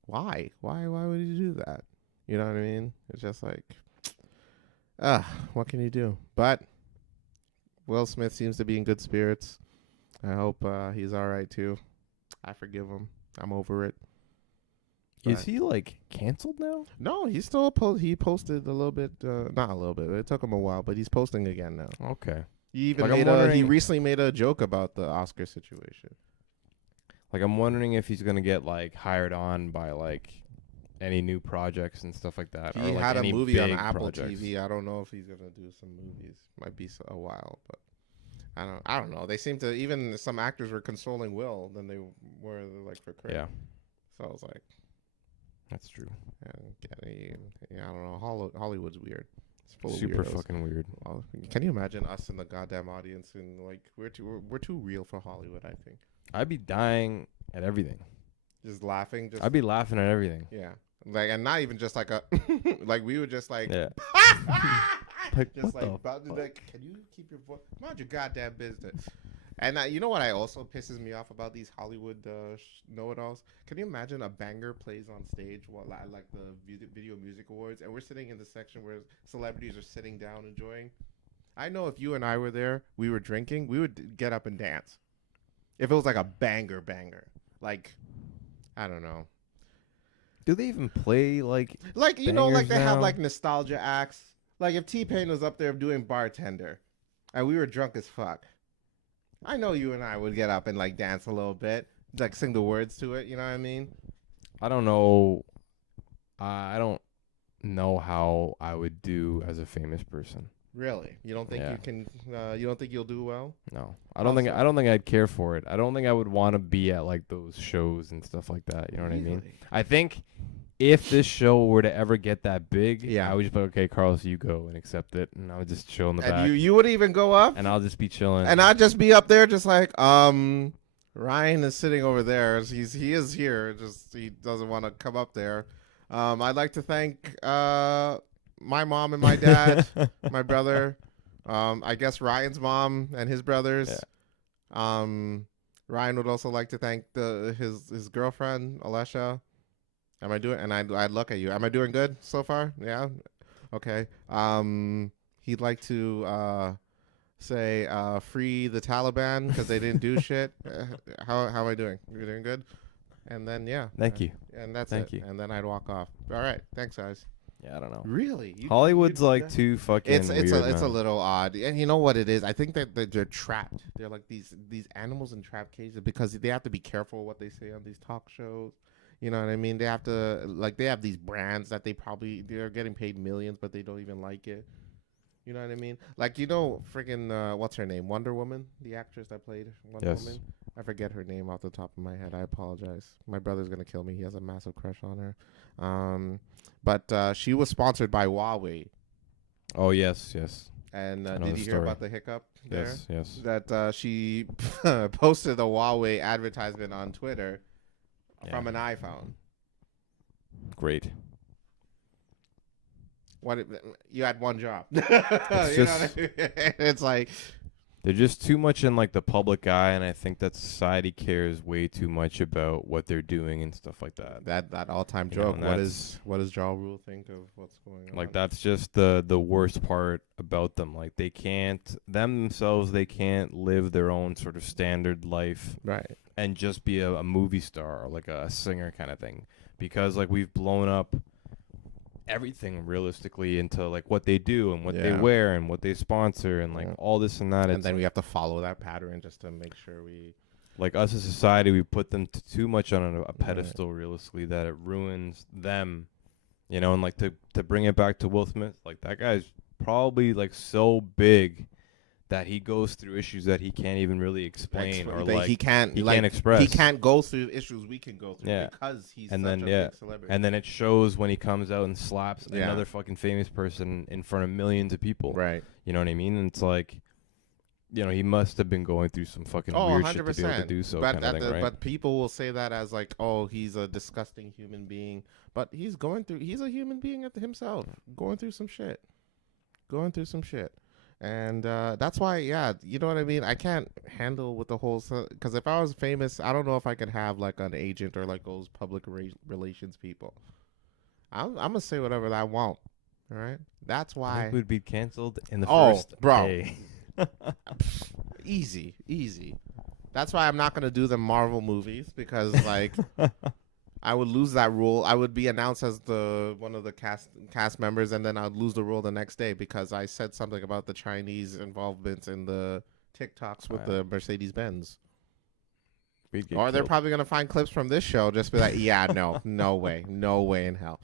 Why? Why would he do that? You know what I mean? It's just like, what can you do? But Will Smith seems to be in good spirits. I hope he's all right too. I forgive him. I'm over it. Is he like canceled now? No, he's still he posted a little bit, not a little bit. It took him a while, but he's posting again now. Okay. He even Like, he recently made a joke about the Oscar situation. Like, I'm wondering if he's gonna get like hired on by like any new projects and stuff like that. He or, like, had a any movie on big Apple projects. TV. I don't know if he's gonna do some movies. Might be a while, but I don't know. They seem to, even some actors were consoling Will than they were like for Chris. Yeah, So I was like, that's true. I don't know. Hollywood's weird. It's full Super of weirdos. fucking weird. Well, can you imagine us in the goddamn audience and like we're too real for Hollywood? I think I'd be dying at everything. just laughing. I'd be laughing at everything. yeah, like, and not even just like a like we would just like Yeah. Like, just what the about to like, can you keep your voice? Mind your goddamn business. And you know what? I also pisses me off about these Hollywood know-it-alls. Can you imagine a banger plays on stage while like the Video Music Awards, and we're sitting in the section where celebrities are sitting down enjoying? I know if you and I were there, we were drinking, we would get up and dance. If it was like a banger, like, I don't know. Do they even play like You know, like bangers they have now? like nostalgia acts. Like if T-Pain was up there doing bartender, and we were drunk as fuck, I know you and I would get up and like dance a little bit. Like sing the words to it. You know what I mean? I don't know. I don't know how I would do as a famous person. Really? You don't think Yeah. you can? You don't think you'll do well? No, How so? I don't think I'd care for it. I don't think I would want to be at like those shows and stuff like that. You know what I mean? Really? I think if this show were to ever get that big, Yeah. I would just be like, okay, Carlos, you go and accept it, and I would just chill in the And back, you would even go up, and I'll just be chilling. and I'd just be up there, just like Ryan is sitting over there. He is here. Just he doesn't want to come up there. I'd like to thank my mom and my dad, my brother. I guess Ryan's mom and his brothers. Yeah. Ryan would also like to thank his girlfriend Alesha. Am I doing? And I'd look at you. Am I doing good so far? Yeah. Okay. He'd like to say free the Taliban because they didn't do shit. How am I doing? You're doing good. And then Thank you. And that's Thank it. you. And then I'd walk off. All right. Thanks, guys. Yeah, I don't know. Really? Hollywood's you like too fucking it's weird. a man. little odd, and you know what it is. I think that they're trapped. They're like these animals in trap cages because they have to be careful what they say on these talk shows. You know what I mean? They have to they have these brands that they're getting paid millions, but they don't even like it. You know what I mean? Like freaking what's her name? Wonder Woman, the actress that played Wonder Yes. Woman. I forget her name off the top of my head. I apologize. My brother's gonna kill me. He has a massive crush on her. But she was sponsored by Huawei. Oh yes, yes, And I know did the you hear story. about the hiccup there? yes, yes. That she posted a Huawei advertisement on Twitter from an iPhone. Great. You had one job. It's like They're just too much in like the public eye, and I think that society cares way too much about what they're doing and stuff like that. that all-time You know, joke. and What does Ja Rule think of what's going on? Like that's just the worst part about them. Like they can't live their own sort of standard life Right. and just be a movie star or like a singer kind of thing, because like we've blown up everything realistically into like what they do and what they Yeah. wear and what they sponsor and like Yeah. all this and that. And It's then like, we have to follow that pattern just to make sure we. like us as a society, we put them too much on a Right. pedestal realistically that it ruins them, you know. And like to bring it back to Will Smith, like that guy's probably like so big that he goes through issues that he can't even really explain or like he can't express. He can't go through issues we can go through Yeah. because he's And such then, a yeah. big celebrity. And then it shows when he comes out and slaps Yeah. another fucking famous person in front of millions of people. Right. You know what I mean? And it's like, you know, he must have been going through some fucking weird shit to be able to do so But kind of thing, right? but people will say that as like, oh, he's a disgusting human being. But he's a human being himself, going through some shit. And that's why, yeah, you know what I mean? I can't handle with the whole, because if I was famous, I don't know if I could have like an agent or like those public relations people. I'm going to say whatever I want. All right? That's I why. think we'd be canceled in the Oh, first bro. day. Easy. That's why I'm not going to do the Marvel movies because like I would lose that role. I would be announced as one of the cast members, and then I'd lose the role the next day because I said something about the Chinese involvement in the TikToks with the Mercedes Benz. We'd get Or they're killed. probably gonna find clips from this show, just be like, yeah, no way in hell,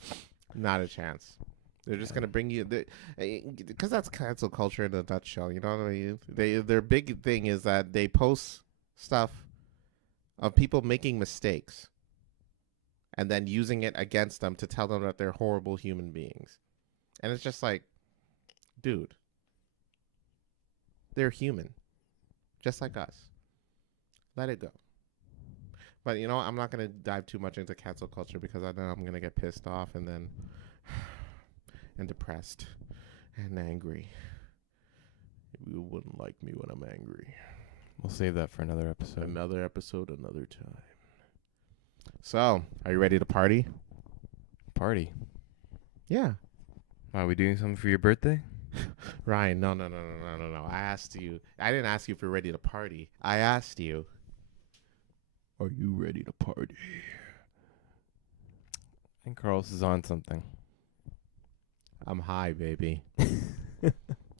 not a chance. They're just gonna bring you because that's cancel culture in a nutshell. You know what I mean? Their big thing is that they post stuff of people making mistakes and then using it against them to tell them that they're horrible human beings. And it's just like, dude, they're human, just like us. Let it go. But, you know, I'm not going to dive too much into cancel culture because I know I'm going to get pissed off and then and depressed and angry. You wouldn't like me when I'm angry. We'll save that for another episode. Another episode, another time. So, are you ready to party? Party. Yeah. Are we doing something for your birthday? Ryan, no. I asked you. I didn't ask you if you're ready to party. I asked you, are you ready to party? I think Carlos is on something. I'm high, baby.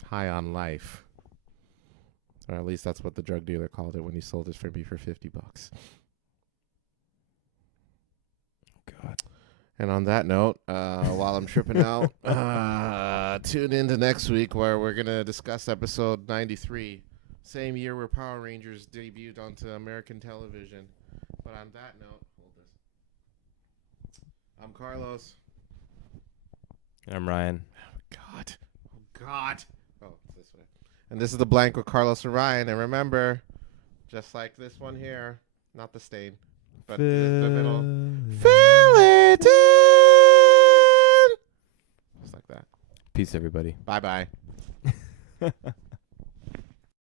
High on life. Or at least that's what the drug dealer called it when he sold it for me for $50. And on that note, while I'm tripping out, tune into next week where we're going to discuss episode 93. Same year where Power Rangers debuted onto American television. But on that note, hold this. I'm Carlos. I'm Ryan. God. Oh, God. Oh, it's this way. And this is The Blank with Carlos and Ryan. And remember, just like this one here, not the stain, but the middle. Fill it in. Just like that. Peace, everybody. Bye-bye.